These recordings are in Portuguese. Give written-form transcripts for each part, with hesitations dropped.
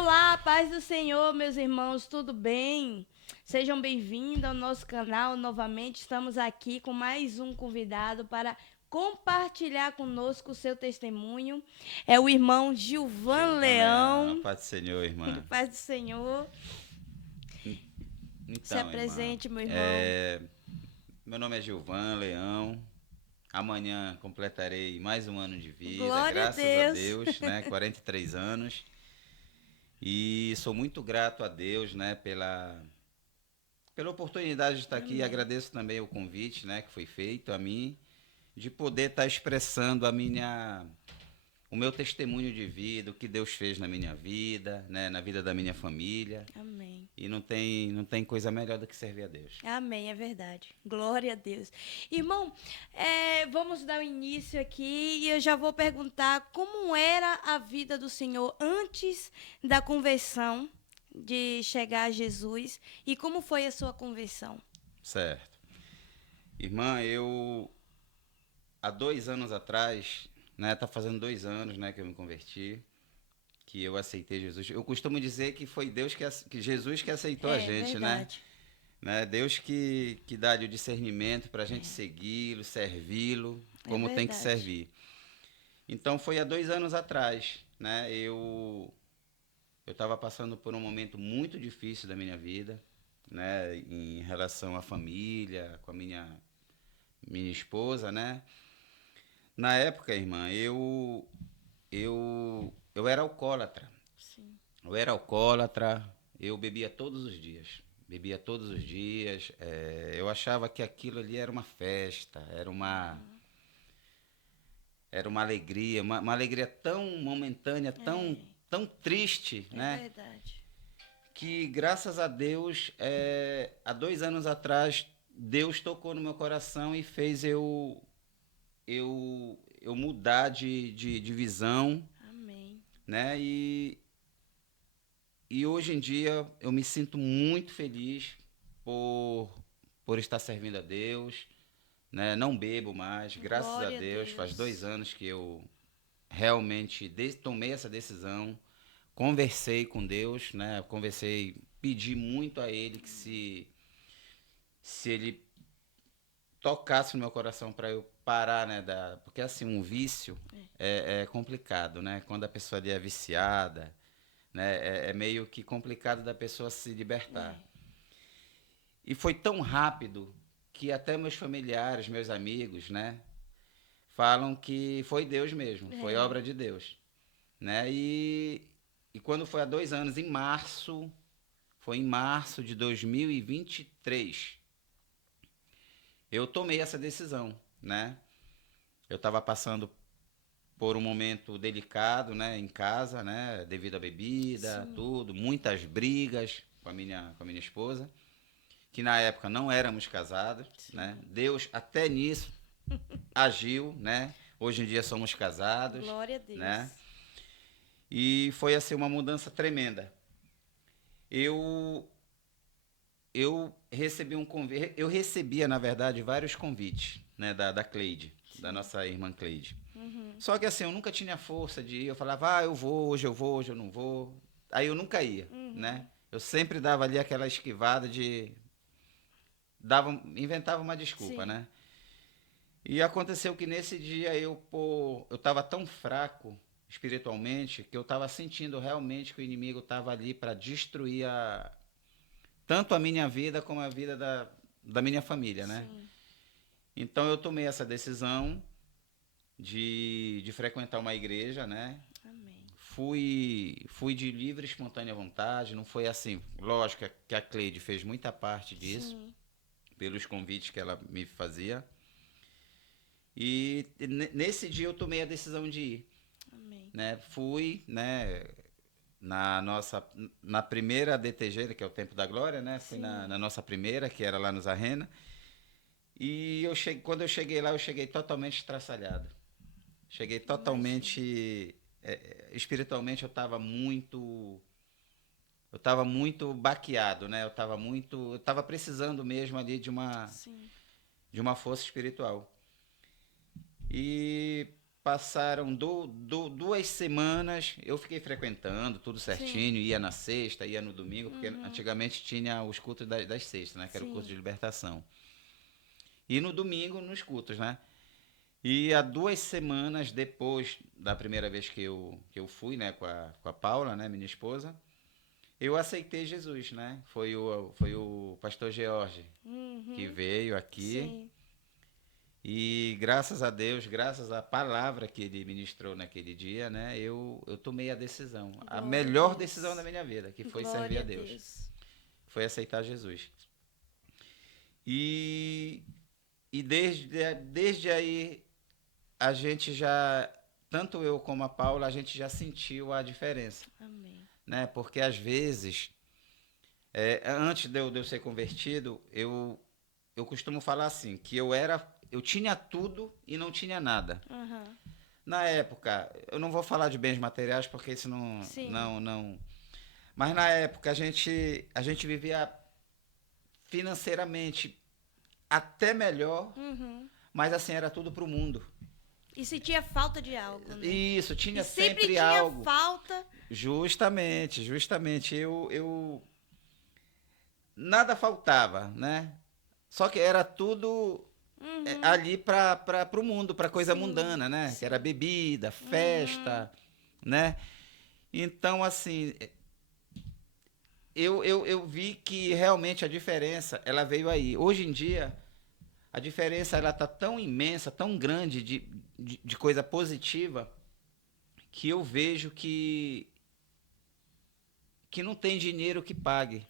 Olá, paz do Senhor, meus irmãos, tudo bem? Sejam bem-vindos ao nosso canal. Novamente estamos aqui com mais um convidado para compartilhar conosco o seu testemunho. É o irmão Gilvan Gilvan Leão, a Leão. paz do Senhor, irmã. Paz do Senhor. Se Então, irmã, apresente, meu irmão. meu nome é Gilvan Leão. Amanhã completarei mais um ano de vida, Glória a graças a Deus. Deus, né? 43 anos. E sou muito grato a Deus, né, pela oportunidade de estar aqui. E Amém. agradeço também o convite, né, que foi feito a mim, de poder estar expressando o meu testemunho de vida, o que Deus fez na minha vida, né, na vida da minha família. Amém. E não tem coisa melhor do que servir a Deus. Amém, é verdade. Glória a Deus. Irmão, vamos dar o início aqui e eu já vou perguntar como era a vida do Senhor antes da conversão, de chegar a Jesus, e como foi a sua conversão. Certo. Irmã, eu há 2 anos atrás, né, tá fazendo 2 anos, né, que eu me converti, que eu aceitei Jesus. Eu costumo dizer que foi Deus que Jesus que aceitou a É gente, né? verdade. Deus que dá o discernimento para a gente segui-lo, servi-lo, É como tem que verdade. servir. Então foi há 2 anos atrás, né? Eu estava passando por um momento muito difícil da minha vida, né? Em relação à família, com a minha esposa, né? Na época, irmã, eu era alcoólatra. Sim. Eu era alcoólatra, eu bebia todos os dias. Bebia todos os dias. Eu achava que aquilo ali era uma festa, era uma alegria, uma alegria tão momentânea, tão, É, tão triste, é né? verdade. Que graças a Deus, há 2 anos atrás, Deus tocou no meu coração e fez eu mudar de visão, Amém. né? E hoje em dia eu me sinto muito feliz por, por estar servindo a Deus, né? Não bebo mais, graças a Glória a Deus. Faz dois Deus. anos que eu realmente tomei essa decisão, conversei com Deus, né? Conversei, pedi muito a Ele que se Ele tocasse no meu coração para eu parar, né? Porque assim, um vício é complicado, né? Quando a pessoa ali é viciada, né? É meio que complicado da pessoa se libertar. É, E foi tão rápido que até meus familiares, meus amigos, né? Falam que foi Deus mesmo, foi é. obra de Deus, né? E quando foi há 2 anos, foi em março de 2023, eu tomei essa decisão, né? Eu estava passando por um momento delicado, né, em casa, né, devido à bebida, Sim. tudo, muitas brigas com a minha esposa, que na época não éramos casados, né? Sim. Deus até nisso agiu, né? Hoje em dia somos casados, Glória a né? Deus. E foi assim uma mudança tremenda. Eu eu recebi um convite, eu recebia na verdade vários convites, né, da Cleide, da Sim. nossa irmã Cleide. Uhum. Só que assim, eu nunca tinha força de ir. Eu falava, eu vou, hoje eu não vou. Aí eu nunca ia, né? Uhum. Eu sempre dava ali aquela esquivada inventava uma desculpa, Sim. né? E aconteceu que nesse dia eu estava tão fraco espiritualmente que eu estava sentindo realmente que o inimigo estava ali para destruir tanto a minha vida como a vida da minha família, né? Sim. Então eu tomei essa decisão de frequentar uma igreja, né? Amém. Fui de livre e espontânea vontade, não foi assim. Lógico que a Cleide fez muita parte disso, Sim. pelos convites que ela me fazia. E nesse dia eu tomei a decisão de ir, Amém. né? Fui, né, na nossa, na primeira DTG, que é o Tempo da Glória, né? Fui na Sim. nossa primeira, que era lá nos Arena. E quando eu cheguei lá, eu cheguei totalmente estraçalhado. Cheguei Imagino. totalmente, espiritualmente eu estava muito baqueado, né? Eu estava precisando mesmo ali de uma Sim. de uma força espiritual. E passaram 2 semanas, eu fiquei frequentando tudo certinho, ia na sexta, ia no domingo, porque antigamente tinha os cultos das sextas, né? Que era o culto de libertação. E no domingo, nos cultos, né? E há 2 semanas depois da primeira vez que eu fui, né, com a Paula, né, minha esposa, eu aceitei Jesus, né? Foi o pastor George que veio aqui. Sim. E graças a Deus, graças à palavra que ele ministrou naquele dia, né, eu tomei a decisão, a melhor decisão da minha vida, que foi servir a Deus. Foi aceitar Jesus. E desde aí, a gente já, tanto eu como a Paula, a gente já sentiu a diferença. Amém. Né? Porque às vezes, antes de eu ser convertido, eu costumo falar assim, que eu tinha tudo e não tinha nada. Na época, eu não vou falar de bens materiais, porque isso não. Mas na época a gente vivia financeiramente até melhor, mas assim, era tudo pro mundo. E sentia falta de algo, né? Isso, tinha sempre sempre tinha algo. Falta. Justamente. Eu nada faltava, né? Só que era tudo ali para o mundo, para coisa mundana, né? Que era bebida, festa, né? Então, assim, eu vi que realmente a diferença, ela veio aí. Hoje em dia, a diferença ela tá tão imensa, tão grande de coisa positiva, que eu vejo que não tem dinheiro que pague.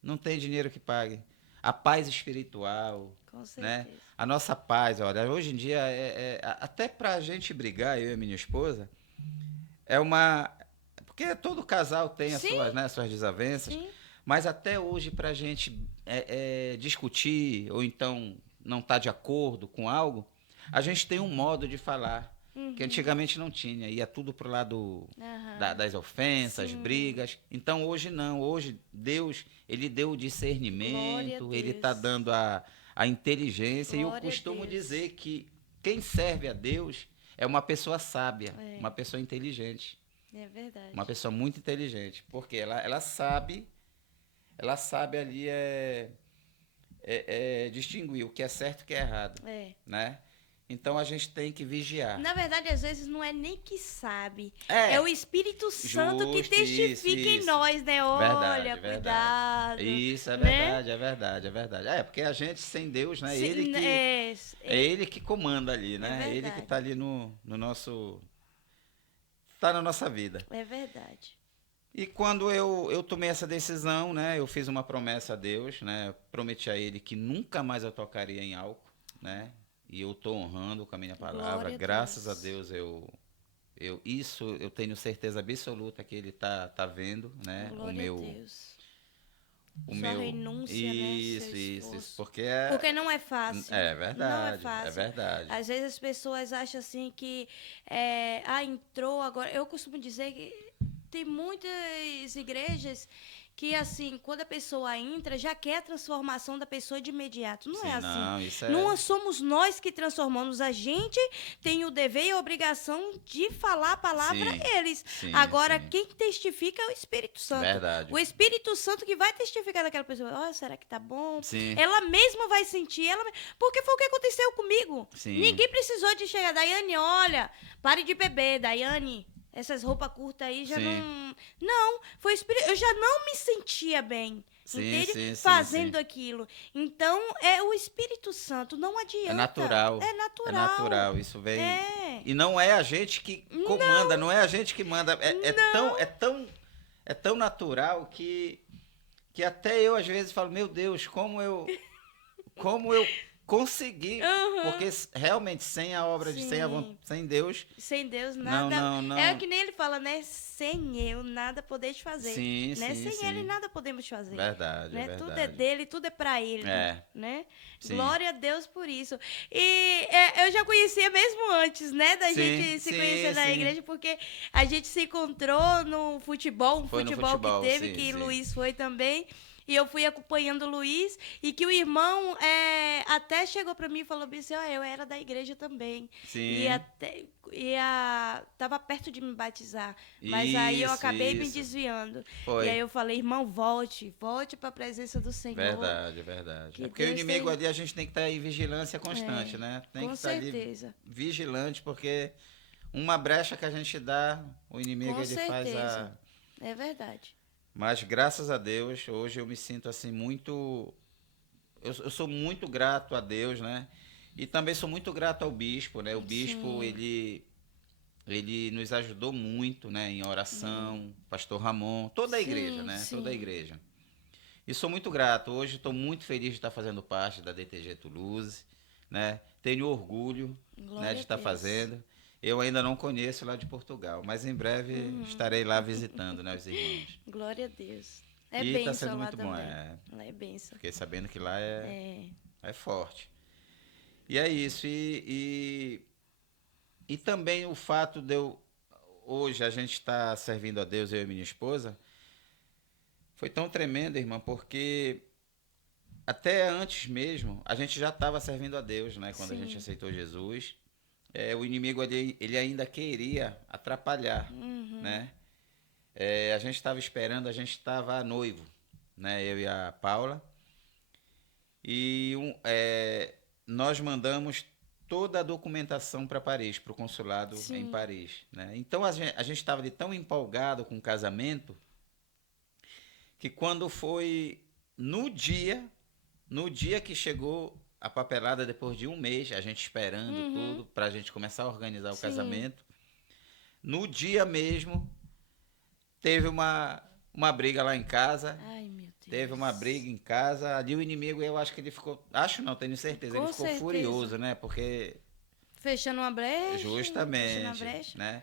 Não tem dinheiro que pague. A paz espiritual, com certeza, né? A nossa paz, olha, hoje em dia, até pra gente brigar, eu e a minha esposa, é uma... Porque todo casal tem as suas, né, suas desavenças, mas até hoje pra gente discutir, ou então não estar de acordo com algo, a gente tem um modo de falar, que antigamente não tinha, ia tudo pro lado das ofensas, brigas. Então hoje não, hoje Deus, ele deu o discernimento, ele está dando a inteligência. Glória, e eu costumo dizer que quem serve a Deus é uma pessoa sábia, uma pessoa inteligente. É verdade. Uma pessoa muito inteligente, porque ela sabe ali distinguir o que é certo e o que é errado, né? Então a gente tem que vigiar. Na verdade, às vezes não é nem que sabe. É o Espírito Santo que testifica em nós, né? Olha, cuidado. Isso, é verdade, né? É verdade. Porque a gente sem Deus, né? Ele que comanda ali, né? Ele que está ali no nosso... Está na nossa vida. É verdade. E quando eu tomei essa decisão, né? Eu fiz uma promessa a Deus, né? Prometi a Ele que nunca mais eu tocaria em álcool, né? E eu estou honrando com a minha palavra. Graças a Deus isso eu tenho certeza absoluta que ele tá vendo, né? Glória a Deus. Sua renúncia, isso, porque não é fácil. É verdade. Não é fácil. É verdade. Às vezes as pessoas acham assim que entrou agora. Eu costumo dizer que tem muitas igrejas que, assim, quando a pessoa entra, já quer a transformação da pessoa de imediato. Não é assim. Não somos nós que transformamos. A gente tem o dever e a obrigação de falar a palavra a eles. Agora, quem testifica é o Espírito Santo. Verdade. O Espírito Santo que vai testificar daquela pessoa. Será que tá bom? Sim. Ela mesma vai sentir. Porque foi o que aconteceu comigo. Sim. Ninguém precisou de chegar. Daiane, olha, pare de beber, Daiane. Essas roupas curtas aí já não... Não, foi eu já não me sentia bem, entende? Fazendo aquilo. Então, é o Espírito Santo, não adianta. É natural. É natural. É natural, isso vem... E não é a gente que comanda, não é a gente que manda. É tão natural que até eu, às vezes, falo, meu Deus, como eu consegui, porque realmente sem a obra sem Deus... Sem Deus, nada... Não. É que nem ele fala, né? Sem eu, nada podeis fazer. Né? Sem ele, nada podemos fazer. Verdade, né? Verdade. Tudo é dele, tudo é pra ele. Né? Sim. Glória a Deus por isso. E eu já conhecia mesmo antes, né? Da gente se conhecer na igreja, porque a gente se encontrou no futebol, um futebol que teve, que Luiz foi também. e eu fui acompanhando o Luiz, e que o irmão até chegou para mim e falou assim, eu era da igreja também. E Sim. até tava perto de me batizar, mas aí eu Isso, acabei me isso. desviando. E aí Foi. eu falei, irmão, volte para a presença do Senhor, Verdade, verdade. É que porque o Deus inimigo tem... ali a gente tem que estar em vigilância constante, né? Tem Com que estar ali certeza, vigilante, porque uma brecha que a gente dá, o inimigo com ele faz certeza. a. É verdade. Mas graças a Deus, hoje eu me sinto assim muito. Eu sou muito grato a Deus, né? E também sou muito grato ao bispo, né? O bispo, Sim, ele nos ajudou muito, né? Em oração, pastor Ramon, toda a igreja, sim, né? Toda a sim. igreja. E sou muito grato. Hoje estou muito feliz de estar fazendo parte da DTG Toulouse, né? Tenho orgulho, né, de Glória a estar Deus. fazendo. Eu ainda não conheço lá de Portugal, mas em breve Uhum. estarei lá visitando, né, os irmãos. Glória a Deus. É E está bênção sendo lá muito bom. também. Lá é bênção. Fiquei sabendo que lá É. é forte. E é isso. E também o fato de eu, hoje a gente estar servindo a Deus, eu e minha esposa, foi tão tremendo, irmã, porque até antes mesmo, a gente já estava servindo a Deus, né? Quando a gente Sim. aceitou Jesus. O inimigo ele ainda queria atrapalhar, Uhum. né? A gente estava esperando, a gente estava noivo, né? Eu e a Paula. E nós mandamos toda a documentação para Paris, para o consulado em Sim. Paris, né? Então a gente estava ali tão empolgado com o casamento que quando foi no dia No dia que chegou a papelada, depois de um mês, a gente esperando Uhum. tudo, para a gente começar a organizar o Sim. casamento, no dia mesmo, teve uma briga lá em casa. Ai, meu Teve uma Deus. briga em casa. Ali o inimigo, eu acho que ele ficou. Acho não, tenho certeza. Ele Com ficou certeza. furioso, né? Porque. Fechando uma brecha, fechando a Justamente, brecha. né?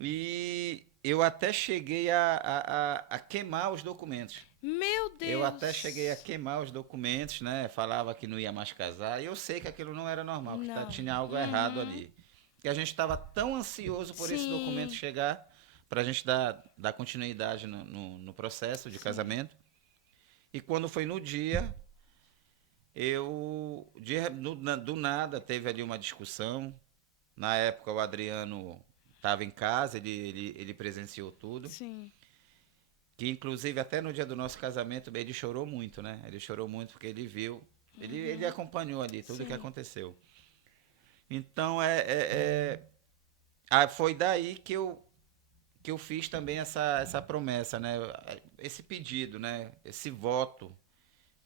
E eu até cheguei a queimar os documentos. Meu Eu até cheguei a Deus. queimar os documentos, né? Falava que não ia mais casar. E eu sei que aquilo não era normal, Não. tinha algo errado Uhum. ali. Que a gente estava tão ansioso por esse documento Sim. chegar, para a gente dar continuidade no processo de Sim. casamento. E quando foi no dia, do nada teve ali uma discussão. Na época o Adriano estava em casa, ele presenciou tudo. Sim. Que inclusive até no dia do nosso casamento ele chorou muito, né? Ele chorou muito porque ele viu, ele Uhum. acompanhou ali tudo que Sim. aconteceu. Então foi daí que eu fiz também essa promessa, né? Esse pedido, né? Esse voto.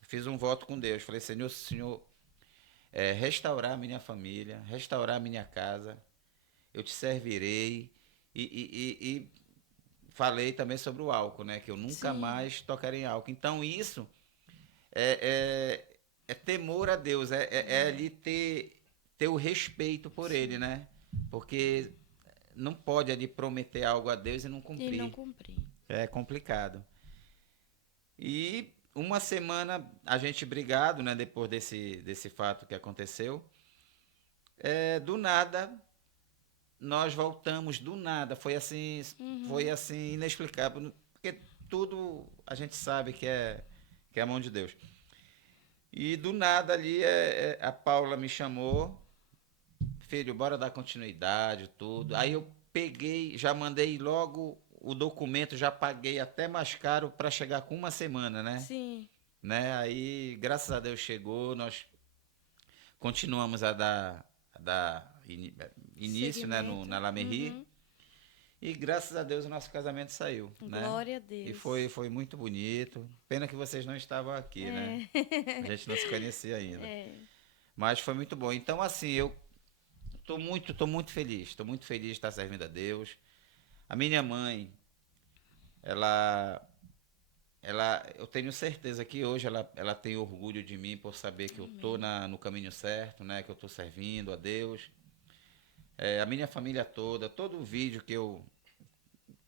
Eu fiz um voto com Deus. Falei, Senhor, restaurar a minha família, restaurar a minha casa, eu te servirei e falei também sobre o álcool, né? Que eu nunca Sim. mais tocarei em álcool. Então isso é temor a Deus, é É. ali ter o respeito por Ele, Sim. né? Porque não pode ali prometer algo a Deus e não E não cumprir. cumpri. É complicado. E uma semana a gente brigado, né? Depois desse fato que aconteceu, do nada nós voltamos do nada. Foi Uhum. assim inexplicável, porque tudo a gente sabe que é a mão de Deus. E do nada ali a Paula me chamou, filho, bora dar continuidade, tudo. Aí eu peguei, já mandei logo o documento, já paguei até mais caro para chegar com uma semana, Sim. né? Aí, graças a Deus chegou, nós continuamos a dar início, né, Segmento. na Lamerri. Uhum. E graças a Deus o nosso casamento saiu, né? Glória a E Deus. foi muito bonito. Pena que vocês não estavam aqui, né? É. A gente não se conhecia ainda. É. Mas foi muito bom. Então, assim, eu tô muito feliz. Tô muito feliz de estar servindo a Deus. A minha mãe, ela, eu tenho certeza que hoje ela tem orgulho de mim por saber que eu tô Amém. no caminho certo, né? Que eu tô servindo a Deus. A minha família toda, todo o vídeo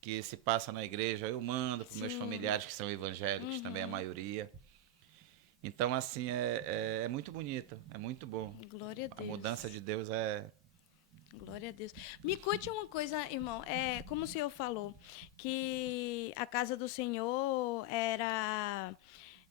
que se passa na igreja, eu mando para meus Sim. familiares que são evangélicos, também a Uhum. maioria. Então, assim, é muito bonito, é muito bom. Glória a A mudança Deus. de Deus Glória a Deus. Me conte uma coisa, irmão. Como o senhor falou, que a casa do senhor era...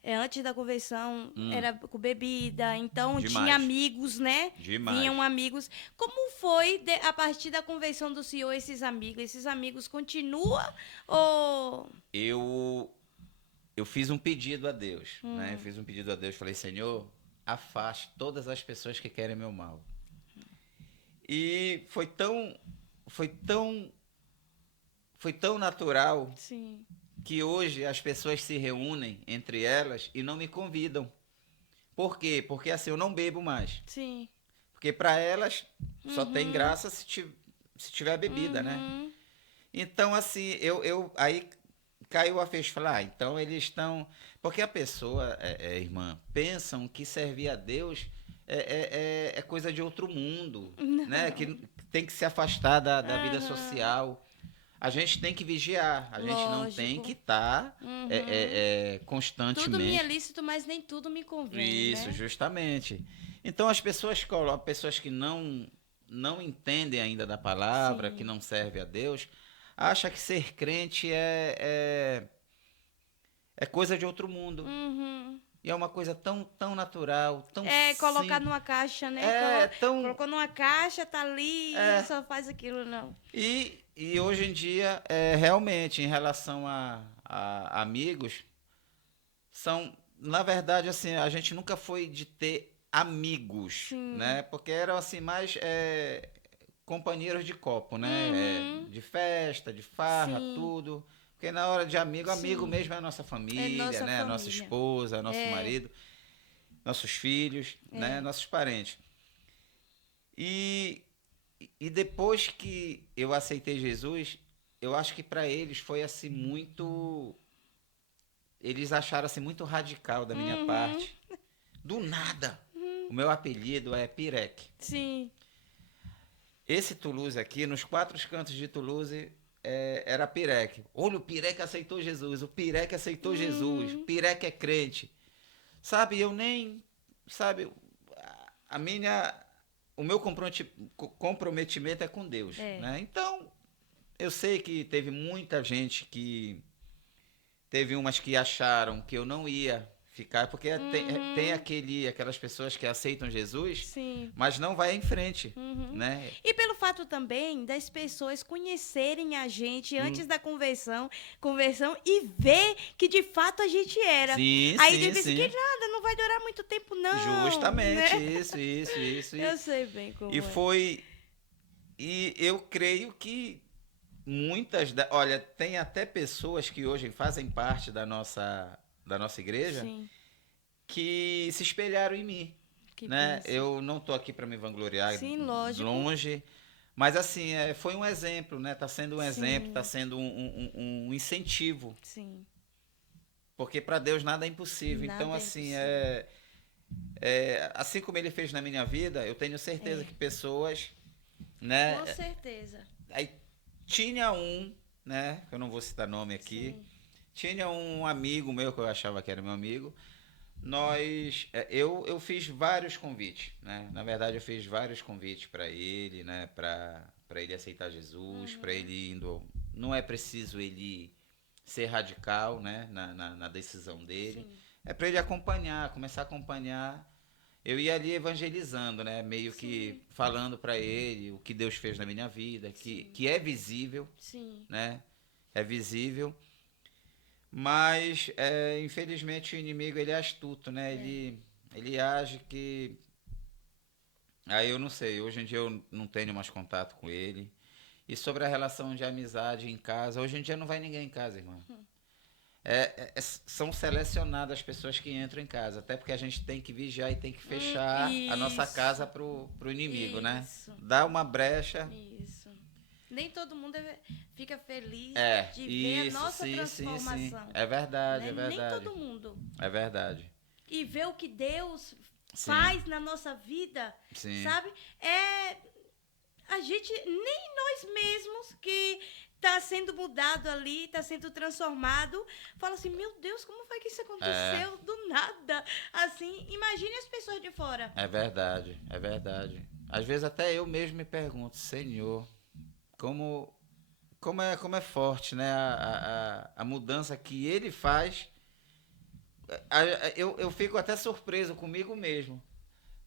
antes da convenção, Hum, era com bebida, então tinha demais, amigos, né? demais. Vinham amigos. Como foi, a partir da convenção do senhor, esses amigos? Esses amigos continuam ou... Eu, eu fiz um pedido a Deus, né? Eu fiz um pedido a Deus, falei, Senhor, afaste todas as pessoas que querem meu mal. E foi tão, foi tão natural Sim. que hoje as pessoas se reúnem entre elas e não me convidam. Por quê? Porque assim, eu não bebo mais. Sim. Porque para elas só tem graça se tiver bebida, né? Uhum. Então, assim, aí caiu a ficha. Falei, então eles estão. Porque a pessoa, irmã, pensam que servir a Deus é coisa de outro mundo, né? Não. Que tem que se afastar da vida Aham. social. A gente tem que vigiar, a gente não tem que Lógico. estar Uhum. Tudo me é constantemente. lícito, mas nem tudo me convém, Isso, né? justamente. Então as pessoas colocam, pessoas que não entendem ainda da palavra, que Sim. não servem a Deus, acham que ser crente é coisa de outro mundo. Uhum. E é uma coisa tão natural, tão Colocar simples. numa caixa, né? É tão. Colocou numa caixa, tá ali e É, só faz aquilo, não. e hoje em dia, realmente, em relação a amigos, são, na verdade, assim, a gente nunca foi de ter amigos, Sim. né? Porque eram, assim, mais companheiros de copo, né? Uhum. De festa, de farra, Sim. tudo. Porque na hora de amigo, amigo Sim. mesmo é a nossa É família, nossa né? A nossa família. esposa, nosso É, marido, nossos filhos, né? é. Nossos parentes. E, e depois que eu aceitei Jesus, eu acho que para eles foi assim muito. Eles acharam assim muito radical da minha Uhum. parte. Do nada. O meu apelido é Pirec. Sim. Esse Toulouse aqui, nos quatro cantos de Toulouse, era Pirec. Olha, o Pirec aceitou Jesus, o Pirec aceitou Jesus, o Uhum. Pirec é crente. Sabe, eu nem. Sabe, a minha. O meu comprometimento é com Deus, É. né? Então, eu sei que teve muita gente que teve umas que acharam que eu não ia ficar, porque tem Uhum. aquelas pessoas que aceitam Jesus, Sim. mas não vai em frente, Uhum. né? E pelo fato também das pessoas conhecerem a gente Hum. antes da conversão e ver que de fato a gente era. Sim, Aí sim, eles pensam que sim. nada, não vai durar muito tempo não, Justamente, né? isso. Eu sei bem E como é. foi. E eu creio que olha, tem até pessoas que hoje fazem parte da nossa igreja Sim, que se espelharam em mim, que né? benção. Eu não tô aqui para me vangloriar Sim, lógico. longe, mas assim, foi um exemplo, né? Tá sendo um exemplo, tá Sim, sendo um incentivo, sim. porque para Deus nada é impossível. Então, Nada é assim, impossível. assim como ele fez na minha vida, eu tenho certeza É, que pessoas, né? com certeza. Aí tinha né? Que eu não vou citar nome aqui. Sim, Tinha um amigo meu que eu achava que era meu amigo. Eu fiz vários convites, né? Na verdade, eu fiz vários convites para ele, né? Para ele aceitar Jesus, para ele indo. Não é preciso ele ser radical, né? Na decisão dele. sim, É para ele acompanhar, começar a acompanhar. Eu ia ali evangelizando, né? Meio sim, que falando para ele o que Deus fez na minha vida, que, sim, que é visível, sim. né? É visível. Mas, infelizmente, o inimigo ele é astuto, né? É. Ele age que. Aí eu não sei, hoje em dia eu não tenho mais contato com ele. E sobre a relação de amizade em casa, hoje em dia não vai ninguém em casa, irmão. São selecionadas as pessoas que entram em casa, até porque a gente tem que vigiar e tem que fechar a nossa casa Isso, pro inimigo, né? isso, Dá uma brecha. isso. Nem todo mundo fica feliz É, de ver a isso, nossa sim. transformação, É verdade, né? é Nem verdade. todo mundo. É verdade. E ver o que Deus Sim, faz na nossa vida, sim. sabe? A gente, nem nós mesmos que está sendo mudado ali, está sendo transformado, fala assim, meu Deus, como foi que isso É, aconteceu do nada? Assim, imagine as pessoas de fora. é verdade, é verdade. Às vezes até eu mesmo me pergunto, Senhor, como, como é forte, né? A mudança que ele faz. Eu fico até surpreso comigo mesmo,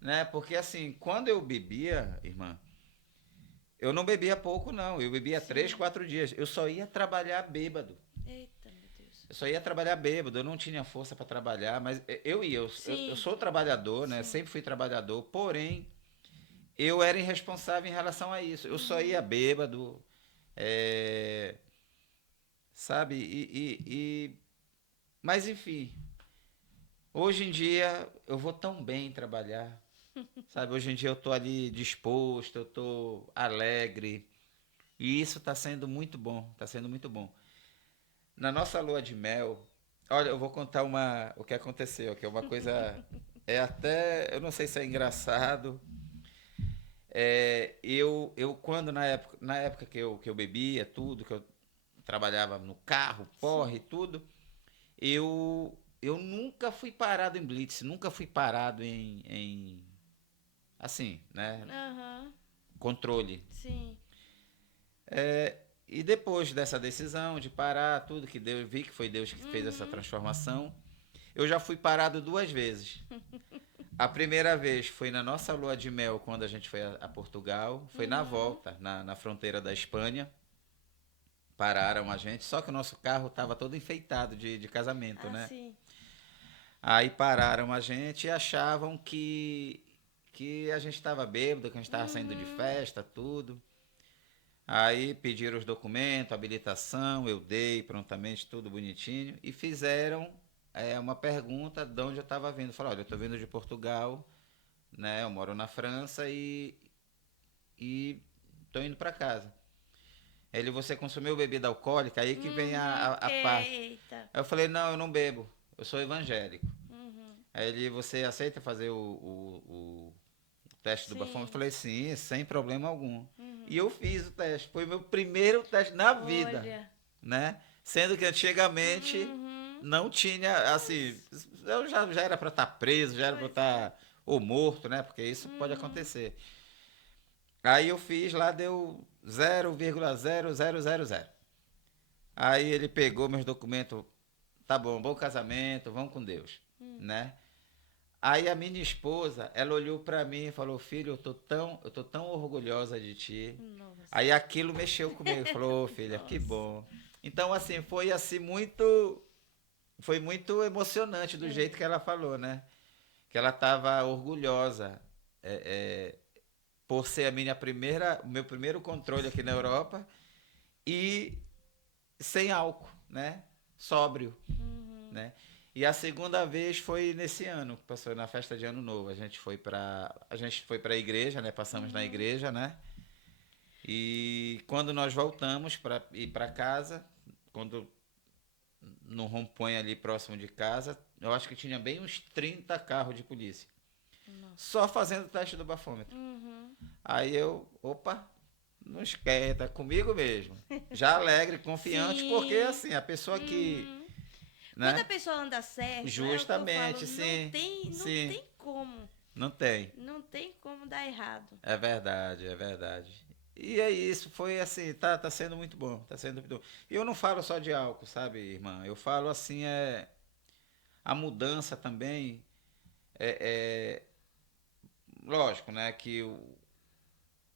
né? Porque assim, quando eu bebia, irmã, eu não bebia pouco, não. Eu bebia três, Sim. 4 dias. Eu só ia trabalhar bêbado. Eita, meu Deus. Eu só ia trabalhar bêbado. Eu não tinha força para trabalhar, mas eu ia. Eu Sim, sou trabalhador, né? sim. Sempre fui trabalhador. Porém, eu era irresponsável em relação a isso. Eu só ia bêbado, é, sabe? Mas enfim, hoje em dia eu vou tão bem trabalhar, sabe? Hoje em dia eu tô ali disposto, eu tô alegre. E isso está sendo muito bom, está sendo muito bom. Na nossa lua de mel, olha, eu vou contar o que aconteceu, que é uma coisa, é até, eu não sei se é engraçado. Eu quando na época que eu bebia tudo, que eu trabalhava no carro, porre, Sim. tudo, eu nunca fui parado em blitz, nunca fui parado assim, né, Aham. controle. Sim. E depois dessa decisão de parar tudo que Deus vi que foi Deus que fez essa Uhum. transformação, eu já fui parado 2 vezes. A primeira vez foi na nossa lua de mel, quando a gente foi a Portugal. Foi na Uhum. volta, na fronteira da Espanha. Pararam a gente, só que o nosso carro estava todo enfeitado de casamento, Ah, né? sim. Aí pararam a gente e achavam que a gente estava bêbado, que a gente estava saindo de Uhum. festa, tudo. Aí pediram os documentos, habilitação, eu dei prontamente, tudo bonitinho. E fizeram uma pergunta de onde eu estava vindo. Falaram, olha, eu estou vindo de Portugal, né? Eu moro na França e estou indo para casa. Ele, você consumiu bebida alcoólica? Aí que vem Uhum. a parte. Eita. Aí eu falei, não, eu não bebo, eu sou evangélico. Uhum. Aí ele, você aceita fazer o teste do bafômetro? Eu Sim. falei, sim, sem problema algum. E Uhum. eu fiz o teste, foi o meu primeiro teste na vida, Olha. né? Sendo que antigamente Uhum. não tinha, assim, Nossa. eu já era para estar preso, já era para Pois é. estar ou morto, né? Porque isso pode Uhum. acontecer. Aí eu fiz lá, deu 0,0000. Aí ele pegou meus documentos, tá bom, bom casamento, vamos com Deus, né? Aí a minha esposa, ela olhou pra mim e falou: "Filho, eu tô tão orgulhosa de ti". Nossa. Aí aquilo mexeu comigo, falou: "Ô, filha, que Nossa. bom". Então assim, foi muito emocionante do jeito É. que ela falou, né? Que ela tava orgulhosa é, é, por ser o meu primeiro controle aqui na Europa e sem álcool, né? Sóbrio, Uhum. né? E a segunda vez foi nesse ano, que passou na festa de Ano Novo. A gente foi para a igreja, né? Passamos na Uhum. igreja, né? E quando nós voltamos para ir para casa, quando no romponho ali próximo de casa, eu acho que tinha bem uns 30 carros de polícia, Nossa. só fazendo o teste do bafômetro. Uhum. Aí eu, opa, não esquenta, comigo mesmo. Já alegre, confiante, porque Sim. assim, a pessoa que, Uhum. Quando a né? pessoa anda certo, é o que eu falo, Justamente, sim, não sim, tem como. não tem. Não tem como dar errado. É verdade, é verdade. E é isso, foi assim, tá sendo muito bom, tá sendo muito bom. E eu não falo só de álcool, sabe, irmã? Eu falo assim, a mudança também, é, lógico, né, que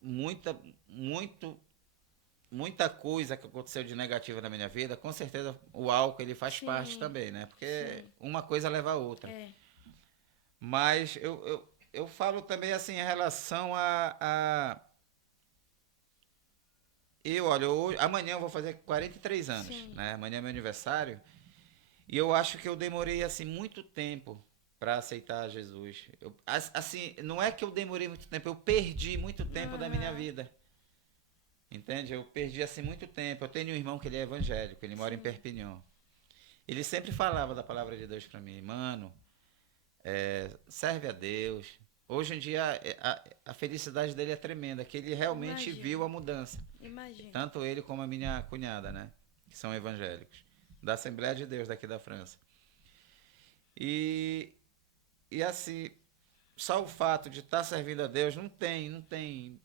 muita, muito, muita coisa que aconteceu de negativa na minha vida, com certeza o álcool ele faz parte Sim, também, né? Porque sim. uma coisa leva a outra. É. Mas eu falo também assim em relação olha, amanhã eu vou fazer 43 anos, Sim. né? Amanhã é meu aniversário. E eu acho que eu demorei, assim, muito tempo para aceitar Jesus. Assim, não é que eu demorei muito tempo, eu perdi muito tempo da minha Aham. vida. Entende? Eu perdi, assim, muito tempo. Eu tenho um irmão que ele é evangélico, ele mora em Sim. Perpignan. Ele sempre falava da palavra de Deus para mim. Mano, serve a Deus. Hoje em dia, a felicidade dele é tremenda, que ele realmente viu Imagino. a mudança. Imagino. Tanto ele como a minha cunhada, né? Que são evangélicos. Da Assembleia de Deus daqui da França. E, e assim, só o fato de estar servindo a Deus não tem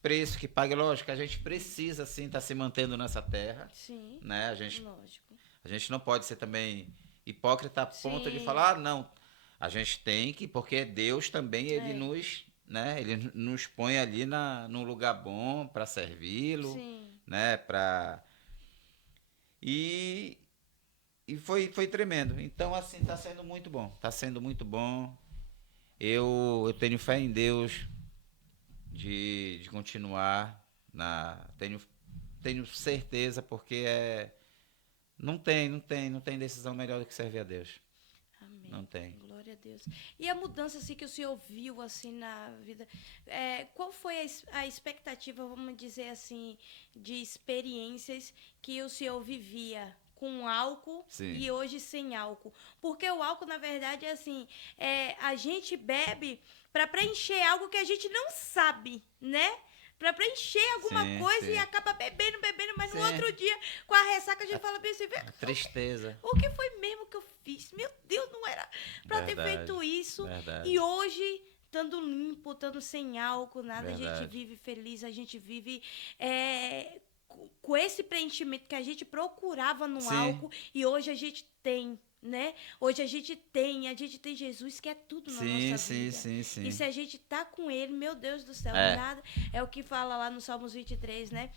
preço que pague. Lógico, a gente precisa sim estar se mantendo nessa terra, Sim, né? A gente lógico. A gente não pode ser também hipócrita a ponto de Sim, falar, ah, não, a gente tem que, porque Deus também, ele é. nos, né, ele nos põe ali num lugar bom para servi-lo, Sim. né, e, e foi tremendo. Então, assim, está sendo muito bom, está sendo muito bom. Eu tenho fé em Deus de continuar, tenho certeza, porque não tem decisão melhor do que servir a Deus. Amém. Não tem. Glória a Deus. E a mudança assim que o senhor viu assim na vida, qual foi a expectativa, vamos dizer assim, de experiências que o senhor vivia com álcool Sim. e hoje sem álcool? Porque o álcool, na verdade, é assim, a gente bebe para preencher algo que a gente não sabe, né? Para preencher alguma Sim, coisa e sim. acaba bebendo, mas no Sim. outro dia, com a ressaca, a gente fala bem assim, A tristeza. o que foi mesmo que eu fiz? Meu Deus, não era pra ter Verdade. feito isso. Verdade. E hoje, estando limpo, estando sem álcool, nada, a gente Verdade. vive feliz, a gente vive com esse preenchimento que a gente procurava no Sim. álcool e hoje a gente tem. Né? Hoje a gente tem Jesus que é tudo na Sim, nossa sim, vida. sim, sim. E se a gente tá com ele, meu Deus do céu, É. nada. É o que fala lá no Salmos 23, né?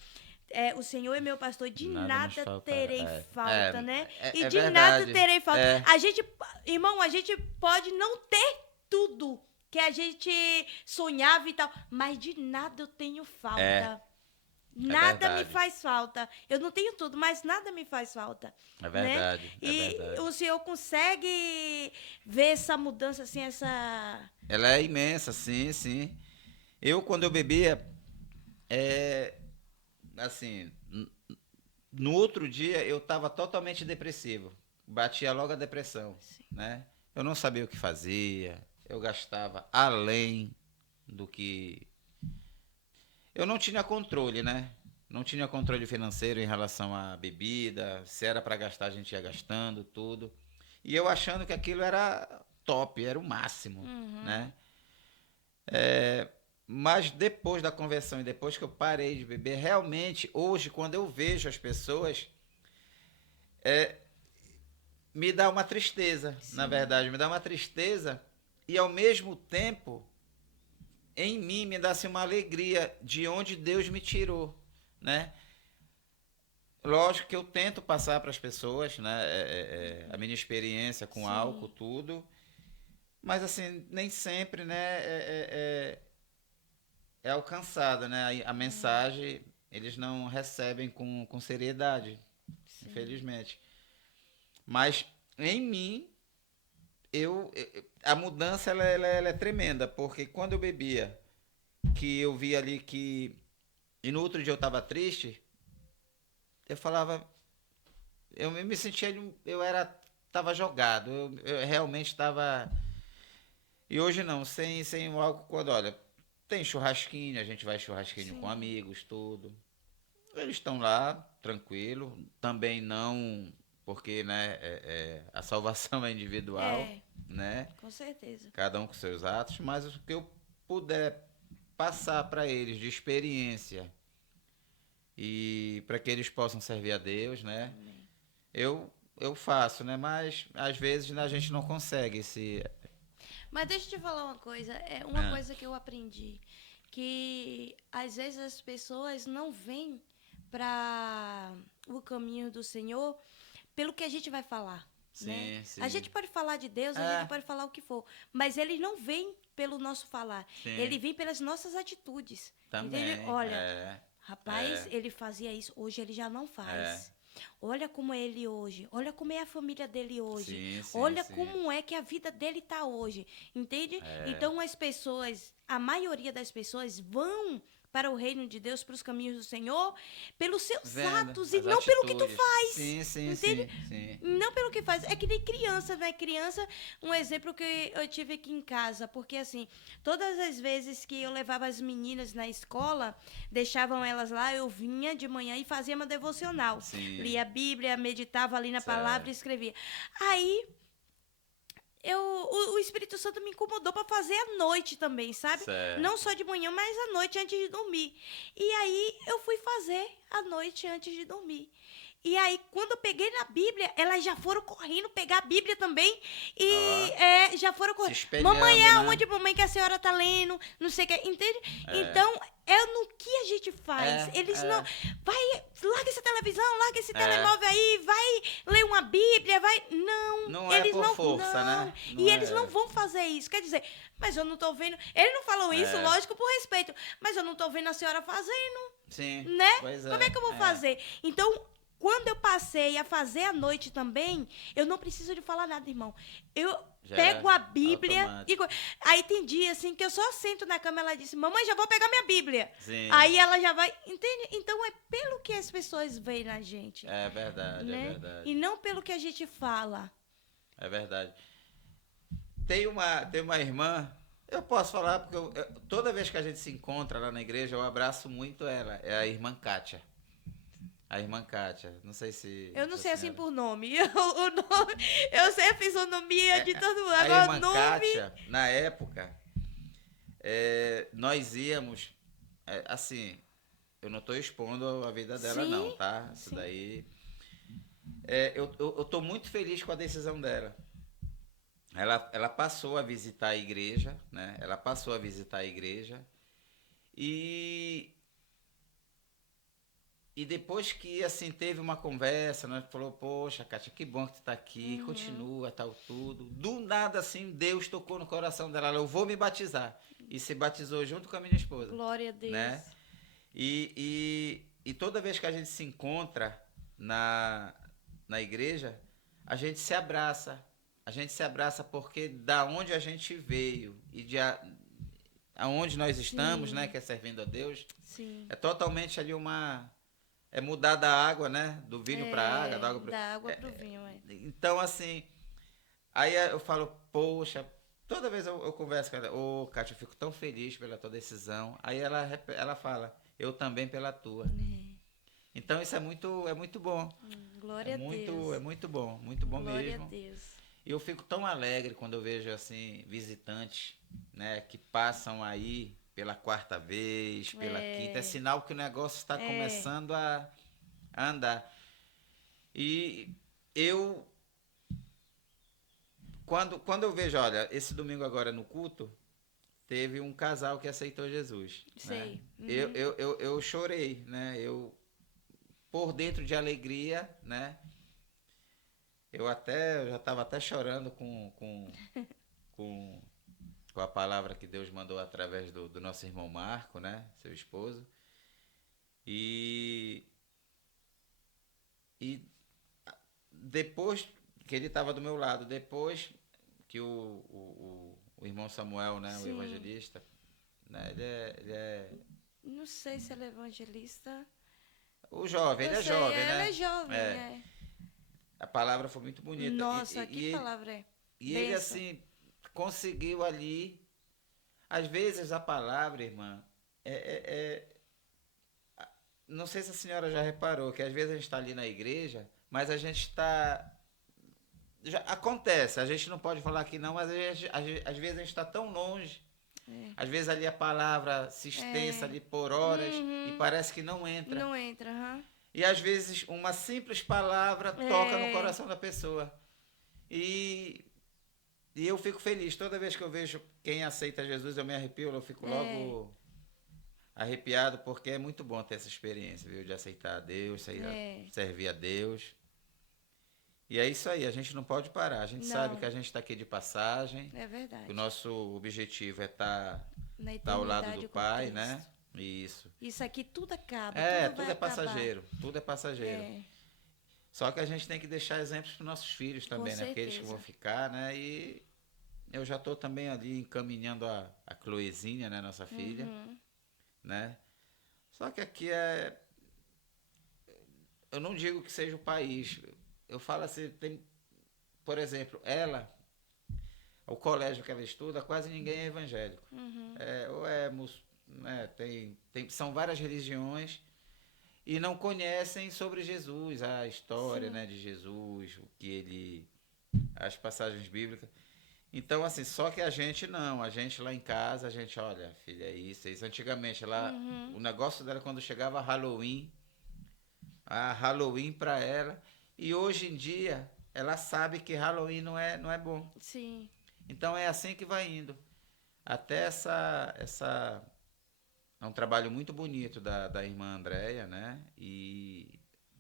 O Senhor é meu pastor, de Nada nos nada faltará. terei falta, né? E É de nada verdade. terei falta. É. Irmão, a gente pode não ter tudo que a gente sonhava e tal, mas de nada eu tenho falta. Nada me verdade. faz falta. Eu não tenho tudo, mas nada me faz falta. É verdade. Né? É E verdade. o senhor consegue ver essa mudança, assim, essa. Ela é imensa, sim, sim. Eu, quando eu bebia, assim, no outro dia eu estava totalmente depressivo. Batia logo a depressão, Sim. né? Eu não sabia o que fazia, eu gastava além do que... Eu não tinha controle, né? Não tinha controle financeiro em relação à bebida, se era para gastar a gente ia gastando, tudo. E eu achando que aquilo era top, era o máximo, né? Mas depois da conversão e depois que eu parei de beber, realmente, hoje, quando eu vejo as pessoas, me dá uma tristeza, na verdade, me dá uma tristeza e ao mesmo tempo, em mim, me dá-se uma alegria de onde Deus me tirou, né? Lógico que eu tento passar para as pessoas, né, a minha experiência com Sim. álcool, tudo, mas assim, nem sempre, né, é alcançada, né? A mensagem eles não recebem com seriedade, Sim. infelizmente. Mas em mim, a mudança ela é tremenda, porque quando eu bebia, que eu via ali que... E no outro dia eu estava triste, eu falava... Eu me sentia... Estava jogado, eu realmente estava... E hoje não, sem o álcool, quando, olha, tem churrasquinho, a gente vai churrasquinho Sim. com amigos, tudo. Eles estão lá, tranquilo. Também não, porque, né, a salvação é individual, né? Com certeza. Cada um com seus atos, mas o que eu puder passar para eles de experiência e para que eles possam servir a Deus, né? Amém. Eu faço, né? Mas às vezes a gente não consegue esse... Mas deixa eu te falar uma coisa. Uma coisa que eu aprendi. Que às vezes as pessoas não vêm para o caminho do Senhor pelo que a gente vai falar. Sim, né? sim. A gente pode falar de Deus, a gente pode falar o que for. Mas ele não vem pelo nosso falar. Sim. Ele vem pelas nossas atitudes. Também. Entende? Olha, rapaz, ele fazia isso. Hoje ele já não faz. Olha como é ele hoje. Olha como é a família dele hoje. Sim, Olha sim. como é que a vida dele tá hoje. Entende? Então as pessoas, a maioria das pessoas vão para o reino de Deus, para os caminhos do Senhor, pelos seus atos e não pelo que tu faz. Sim, sim, entende? sim. Não pelo que faz. É que nem criança, né? Criança, um exemplo que eu tive aqui em casa, porque assim, todas as vezes que eu levava as meninas na escola, deixavam elas lá, eu vinha de manhã e fazia uma devocional. Sim. Lia a Bíblia, meditava ali na palavra e escrevia. Aí o Espírito Santo me incomodou para fazer à noite também, sabe? Certo. Não só de manhã, mas à noite antes de dormir. E aí eu fui fazer à noite antes de dormir. E aí, quando eu peguei na Bíblia, elas já foram correndo pegar a Bíblia também. E já foram Se correndo. espelhando, Mamãe, né? aonde mamãe que a senhora tá lendo? Não sei o que. Entende? Então, é no que a gente faz. Eles não. Vai, larga essa televisão, larga esse telemóvel aí, vai ler uma Bíblia, vai. Não. Não eles é por não, força, não. né? E eles não vão fazer isso. Quer dizer, mas eu não tô vendo. Eles não falam isso, lógico, por respeito. Mas eu não tô vendo a senhora fazendo. Sim. Né? Pois Como é que eu vou fazer? Então, quando eu passei a fazer à noite também, eu não preciso de falar nada, irmão. Eu Já pego era a Bíblia automático. aí tem dia assim que eu só sento na cama e ela disse: "Mamãe, já vou pegar minha Bíblia". Sim. Aí ela já vai, entende? Então é pelo que as pessoas veem na gente, É verdade, né? é verdade. E não pelo que a gente fala. É verdade. Tem uma irmã, eu posso falar porque toda vez que a gente se encontra lá na igreja, eu abraço muito ela. É a irmã Kátia. A irmã Kátia. Não sei se. Eu não se a sei assim senhora- por nome. O nome, eu sei a fisionomia de todo mundo. A Agora irmã o nome. Kátia, na época, nós íamos. Assim, eu não estou expondo a vida dela, Sim, não, tá? Isso sim. daí. Eu tô muito feliz com a decisão dela. Ela passou a visitar a igreja, né? Ela passou a visitar a igreja. E, e depois que, assim, teve uma conversa, né? Falou, poxa, Kátia, que bom que tu tá aqui, continua, tal, tudo. Do nada, assim, Deus tocou no coração dela, eu vou me batizar. E se batizou junto com a minha esposa, Glória a Deus. né? E toda vez que a gente se encontra na igreja, a gente se abraça. A gente se abraça porque da onde a gente veio e aonde nós estamos, Sim. né, que é servindo a Deus, Sim. é totalmente ali é mudar da água, né, do vinho para a água, da água Da água pro vinho, Então, assim, aí eu falo, poxa, toda vez eu converso com ela, ô, Kátia, eu fico tão feliz pela tua decisão. Aí ela fala, eu também pela tua. Então isso é muito bom. Glória a Deus. É muito bom Glória mesmo. a Deus. E eu fico tão alegre quando eu vejo assim visitantes, né, que passam aí pela quarta vez, pela quinta. É sinal que o negócio está começando a andar. E eu quando eu vejo, olha, esse domingo agora no culto, teve um casal que aceitou Jesus. Sei. Né? Eu chorei, né? Eu por dentro de alegria, né? Eu já estava até chorando com a palavra que Deus mandou através do nosso irmão Marco, né? Seu esposo. E depois que ele estava do meu lado, depois que o irmão Samuel, né? Sim. O evangelista, né? Ele é... Não sei se ele é evangelista. O jovem, ele é jovem, né? Ele é jovem, A palavra foi muito bonita. Nossa, que palavra é? E ele, assim, conseguiu ali. Às vezes a palavra, irmã, não sei se a senhora já reparou, que às vezes a gente está ali na igreja, mas a gente está. Acontece, a gente não pode falar que não, mas às vezes a gente está tão longe. Às vezes ali a palavra se extensa ali por horas e parece que não entra. Não entra, E às vezes uma simples palavra toca no coração da pessoa. E eu fico feliz. Toda vez que eu vejo quem aceita Jesus, eu me arrepio, eu fico logo arrepiado, porque é muito bom ter essa experiência, viu? De aceitar a Deus, servir a Deus. E é isso aí, a gente não pode parar. A gente sabe que a gente está aqui de passagem. É verdade. O nosso objetivo é estar ao lado do Pai, né? Isso. Isso aqui tudo acaba. Tudo é passageiro. Tudo é passageiro. Só que a gente tem que deixar exemplos para os nossos filhos também, né? Aqueles que vão ficar, né? E eu já estou também ali encaminhando a Chloezinha, né? Nossa filha, né? Só que aqui eu não digo que seja o país. Eu falo assim, por exemplo, o colégio que ela estuda, quase ninguém é evangélico. São várias religiões e não conhecem sobre Jesus, a história, né, de Jesus, as passagens bíblicas. Então, assim, só que a gente não. A gente lá em casa, a gente, olha, filha, é isso, é isso. Antigamente, o negócio dela, quando chegava Halloween, a Halloween pra ela. E hoje em dia, ela sabe que Halloween não é bom. Sim. Então, é assim que vai indo. Até essa é um trabalho muito bonito da irmã Andréia, né? E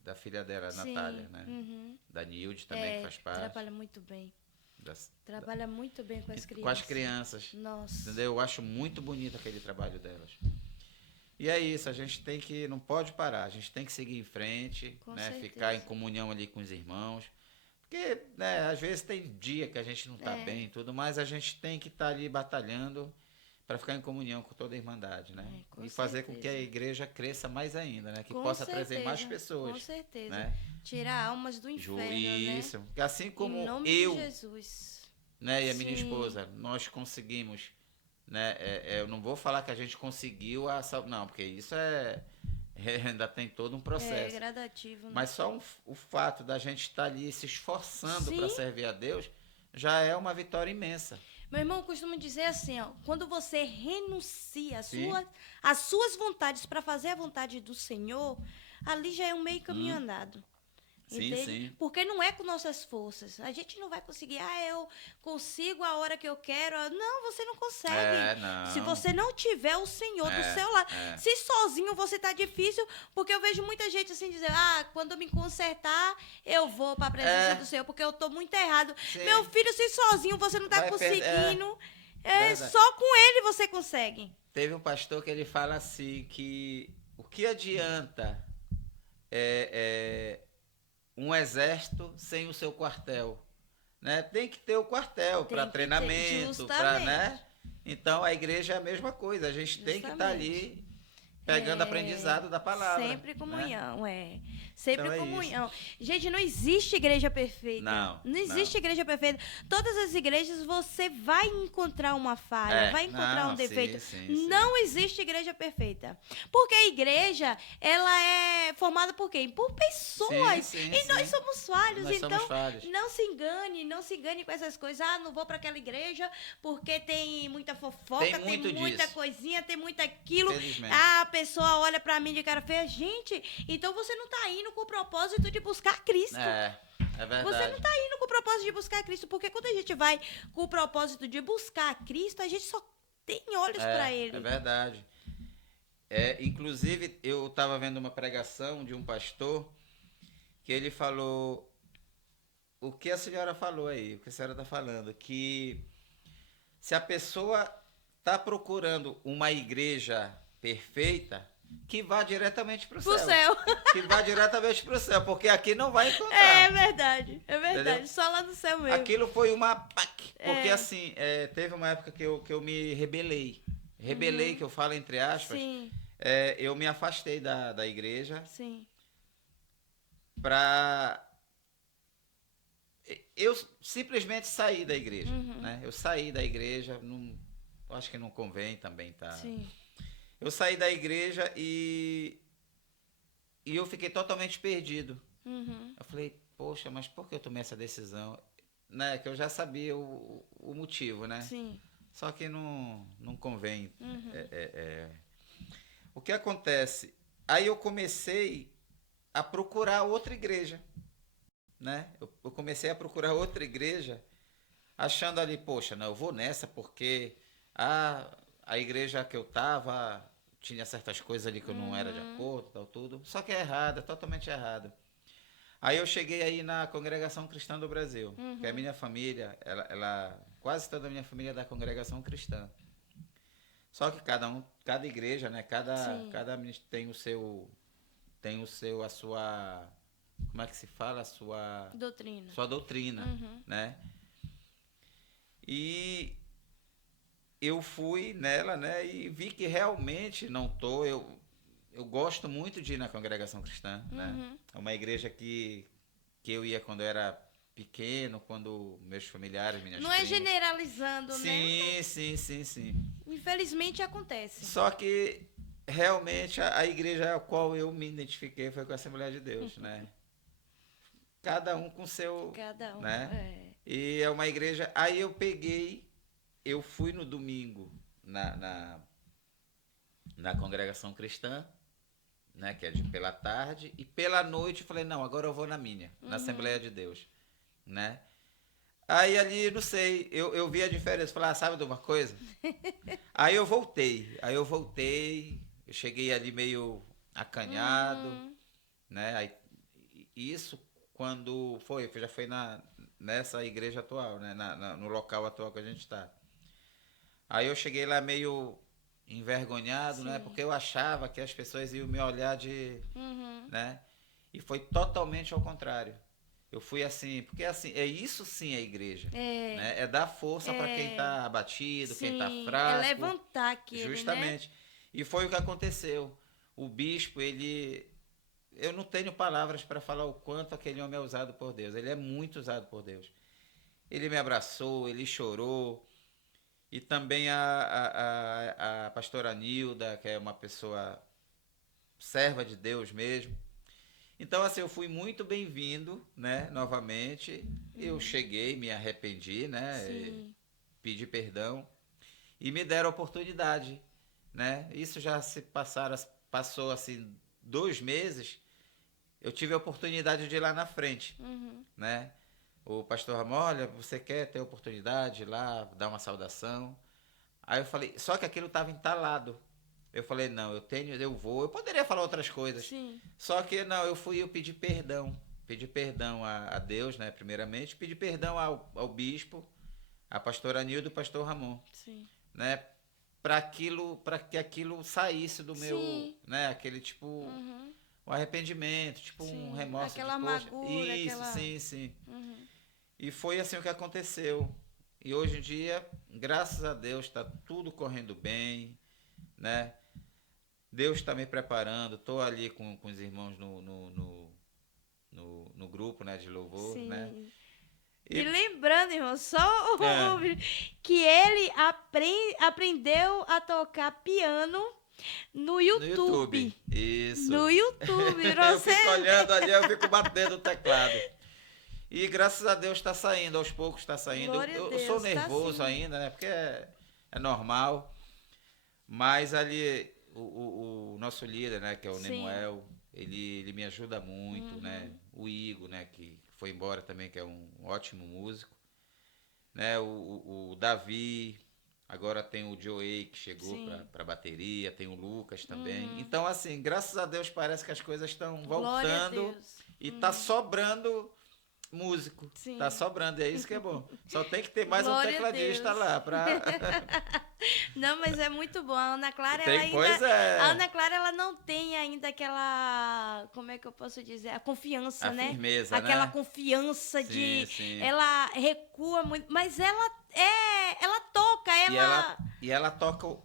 da filha dela, Sim. Natália, né? Da Nilde também, que faz parte. Trabalha muito bem. Das, Trabalha muito bem com as crianças. com as crianças. Nossa. Entendeu? Eu acho muito bonito aquele trabalho delas. E é isso, a gente tem que, não pode parar, a gente tem que seguir em frente, Com né? certeza. Ficar em comunhão ali com os irmãos. Porque, né, às vezes tem dia que a gente não está bem e tudo, mas a gente tem que estar ali batalhando para ficar em comunhão com toda a Irmandade, né? Com E fazer certeza. com que a igreja cresça mais ainda, né? Que Com possa certeza. trazer mais pessoas. Com certeza. Né? Tirar almas do inferno, Isso. né? Porque assim como Em nome eu, de Jesus. né, e a minha Sim. esposa, nós conseguimos, né? Eu não vou falar que a gente conseguiu não, porque isso ainda tem todo um processo. É gradativo, né? Mas só o fato da gente estar ali se esforçando Sim. para servir a Deus já é uma vitória imensa. Meu irmão, eu costumo dizer assim, ó, quando você renuncia Sim. às suas vontades para fazer a vontade do Senhor, ali já é um meio caminho andado. Sim, Entende? sim. Porque não é com nossas forças. A gente não vai conseguir, eu consigo a hora que eu quero. Não, você não consegue. Não. Se você não tiver o Senhor do seu lado. Se sozinho você tá difícil, porque eu vejo muita gente assim dizer, quando eu me consertar, eu vou para a presença do Senhor, porque eu tô muito errado. Sim. Meu filho, se sozinho você não tá Vai conseguindo, Verdade. só com ele você consegue. Teve um pastor que ele fala assim que o que adianta um exército sem o seu quartel, né? Tem que ter o quartel para treinamento, para, né? Então a igreja é a mesma coisa, a gente tem que estar ali pegando aprendizado da palavra. Sempre comunhão, né? Sempre então comunhão. Gente, não existe igreja perfeita. Não existe igreja perfeita. Todas as igrejas você vai encontrar uma falha, vai encontrar um defeito. Sim. Não existe igreja perfeita. Porque a igreja, ela é formada por quem? Por pessoas. Sim, nós somos falhos. Nós então, somos falhos. não se engane com essas coisas. Não vou para aquela igreja porque tem muita fofoca, tem muita coisinha, tem muito aquilo. A pessoa olha pra mim de cara feia. Gente, então você não tá indo com o propósito de buscar Cristo. É verdade. Você não tá indo com o propósito de buscar Cristo, porque quando a gente vai com o propósito de buscar Cristo, a gente só tem olhos pra Ele. É verdade. Inclusive, eu estava vendo uma pregação de um pastor que ele falou o que a senhora falou aí, o que a senhora está falando, que se a pessoa está procurando uma igreja perfeita, que vá diretamente para o céu. Que vá diretamente para o céu, porque aqui não vai encontrar. É verdade. Entendeu? Só lá no céu mesmo. Aquilo foi uma porque assim, teve uma época que eu me rebelei. Que eu falo entre aspas. Sim. Eu me afastei da igreja. Sim. Eu simplesmente saí da igreja, né? Eu saí da igreja, acho que não convém também, tá? Sim. Eu saí da igreja e eu fiquei totalmente perdido. Eu falei, poxa, mas por que eu tomei essa decisão? Né? Que eu já sabia o motivo, né? Sim. Só que não convém. O que acontece? Aí eu comecei a procurar outra igreja, né? Eu comecei a procurar outra igreja, achando ali, poxa, não, eu vou nessa porque a igreja que eu estava tinha certas coisas ali que eu não era de acordo, tal, tudo. Só que é errado, é totalmente errado. Aí eu cheguei aí na Congregação Cristã do Brasil, que é a minha família, ela quase toda a minha família é da Congregação Cristã. Só que cada igreja, né? Cada ministério tem a sua, como é que se fala? A sua doutrina, né? E eu fui nela, né? E vi que realmente não tô. Eu gosto muito de ir na Congregação Cristã, né? É uma igreja que eu ia quando eu era pequeno, quando meus familiares, minhas Não primas. é generalizando, né? Sim. Infelizmente acontece. Só que realmente a igreja a qual eu me identifiquei foi com a Assembleia de Deus, né? Cada um com seu, Cada um, né? E é uma igreja. Aí eu fui no domingo na congregação cristã, né, que é pela tarde, e pela noite eu falei, não, agora eu vou na minha, na Assembleia de Deus, né? Aí ali, não sei, eu vi a diferença, falei, sabe de uma coisa? Aí eu voltei, eu cheguei ali meio acanhado, né? Aí, isso quando já foi nessa igreja atual, né? No local atual que a gente está. Aí eu cheguei lá meio envergonhado, né? Sim. Porque eu achava que as pessoas iam me olhar Uhum. né? E foi totalmente ao contrário. Eu fui assim, porque assim, isso sim é igreja, É, né? É dar força para quem é, está abatido, quem está sim, é fraco, levantar aquele, né? justamente. E foi o que aconteceu. O bispo, eu não tenho palavras para falar o quanto aquele homem é usado por Deus. Ele é muito usado por Deus. Ele me abraçou, ele chorou. E também a pastora Nilda, que é uma pessoa serva de Deus mesmo. Então, assim, eu fui muito bem-vindo, né, novamente. Eu cheguei, me arrependi, né, Sim. pedi perdão e me deram a oportunidade, né? Isso já passou, assim, 2 meses, eu tive a oportunidade de ir lá na frente, Uhum. né? O pastor Ramon, olha, você quer ter a oportunidade de ir lá, dar uma saudação? Aí eu falei, só que aquilo estava entalado. Eu falei, não, eu vou. Eu poderia falar outras coisas. Sim. Só que não, eu pedi perdão. Pedi perdão a Deus, né, primeiramente. Pedi perdão ao bispo, à pastora Nildo e ao pastor Ramon, Sim. né? Para que aquilo saísse do meu, Sim. né, aquele tipo, Uhum. um arrependimento, tipo um Sim. remorso de, Aquela poxa, amargura, isso, aquela. sim, sim. Uhum. E foi assim o que aconteceu. E hoje em dia, graças a Deus, está tudo correndo bem, né? Deus está me preparando, estou ali com os irmãos no grupo, né, de louvor, né? Sim. E E lembrando, irmão, só é, que ele aprendeu a tocar piano no no YouTube, YouTube. isso. No YouTube, Eu você. fico olhando ali, eu fico batendo o teclado. E graças a Deus está saindo, aos poucos está saindo. Glória a Eu sou Deus, tá nervoso sim. ainda, né? Porque é normal. Mas ali, o nosso líder, né, que é o Sim. Nemuel, ele me ajuda muito, né? Uhum. O Igor, né, que foi embora também, que é um ótimo músico, né? O Davi, agora tem o Joey que chegou Sim. para bateria, tem o Lucas também. Uhum. Então, assim, graças a Deus parece que as coisas estão Glória a voltando Deus. e tá Uhum. sobrando músico. Tá Sim. sobrando, e é isso que é bom. Só tem que ter mais um Glória a tecladista Deus. lá para Não, mas é muito bom. A Ana Clara, ela tem, ainda. pois A é. Ana Clara, ela não tem ainda aquela. Como é que eu posso dizer? A confiança, A né? firmeza, Aquela né? confiança Sim, de. sim. Ela recua muito. Mas ela é. Ela toca, E ela. ela toca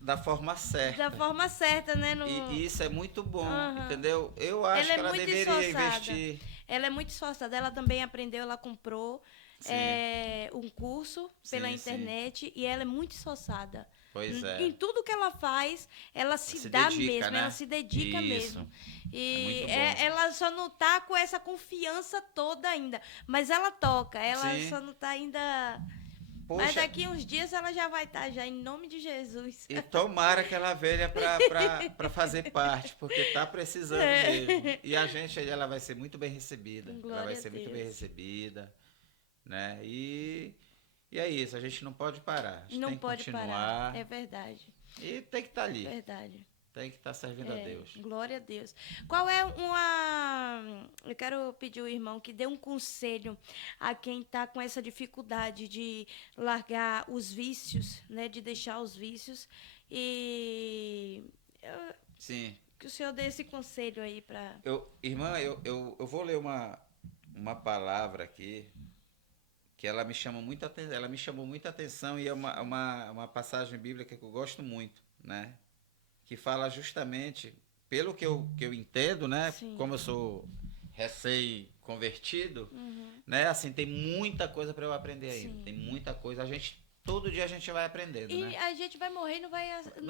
da forma Da certa. forma certa, né? E isso é muito bom, Aham. entendeu? Eu acho Ela é que ela muito deveria esforçada. investir. Ela é muito esforçada. Ela também aprendeu, ela comprou Sim, um curso pela sim, sim. internet e ela é muito esforçada. Pois Em é. tudo que ela faz, ela se Se dá dedica, mesmo, ela né? se dedica Isso. mesmo. É E muito bom. ela só não tá com essa confiança toda ainda. Mas ela toca, ela Sim. só não tá ainda. Mas Poxa, daqui uns dias ela já vai estar, já, em nome de Jesus. e tomara que ela venha para fazer parte, porque tá precisando mesmo. É. E a gente, ela vai ser muito bem recebida. Ela vai Glória a ser muito bem Deus. recebida, né? E é isso, a gente não pode parar. A gente Não tem que pode parar. continuar É verdade. e tem que estar É ali. verdade. Tem que estar servindo a Deus. Glória a Deus. Qual é uma. Eu quero pedir ao irmão que dê um conselho a quem está com essa dificuldade de largar os vícios, né? De deixar os vícios. E Sim. que o senhor dê esse conselho aí para. Irmã, eu vou ler uma palavra aqui que ela me chamou muita atenção e é uma passagem bíblica que eu gosto muito, né? Que fala justamente, pelo que eu entendo, né? Sim. Como eu sou recém-convertido, Uhum. né? Assim, tem muita coisa para eu aprender ainda. Sim. Tem muita coisa. Todo dia a gente vai aprendendo, E né? a gente vai morrer e Não vai saber,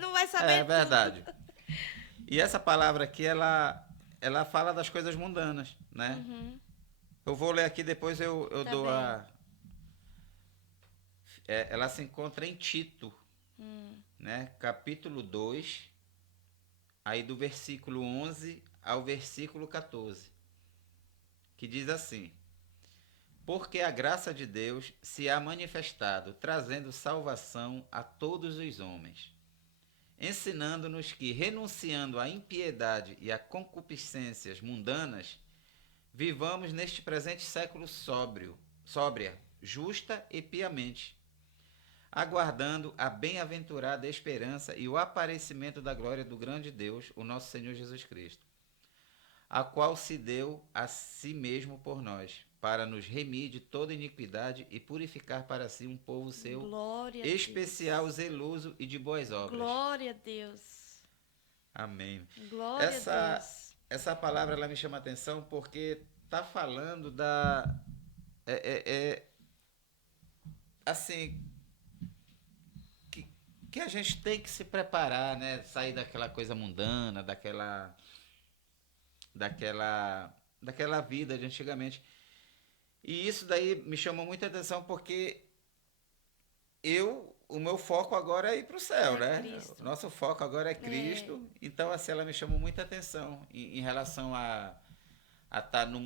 não vai é saber verdade. tudo. E essa palavra aqui, ela fala das coisas mundanas, né? Uhum. Eu vou ler aqui, depois eu Tá dou bem. ela se encontra em Tito, né? Capítulo 2, aí do versículo 11 ao versículo 14, que diz assim: Porque a graça de Deus se há manifestado, trazendo salvação a todos os homens, ensinando-nos que, renunciando à impiedade e a concupiscências mundanas, vivamos neste presente século sóbria, justa e piamente, aguardando a bem-aventurada esperança e o aparecimento da glória do grande Deus, o nosso Senhor Jesus Cristo, a qual se deu a si mesmo por nós, para nos remir de toda iniquidade e purificar para si um povo seu, Glória a especial, Deus. zeloso e de boas obras. Glória a Deus. Amém. Glória a Essa, Deus. essa palavra ela me chama a atenção porque está falando da... assim, que, que a gente tem que se preparar, né? Sair daquela coisa mundana, daquela vida de antigamente. E isso daí me chamou muita atenção porque o meu foco agora é ir para o céu, É né? O Cristo. nosso foco agora é É, Cristo. Então, assim, ela me chamou muita atenção em relação a estar no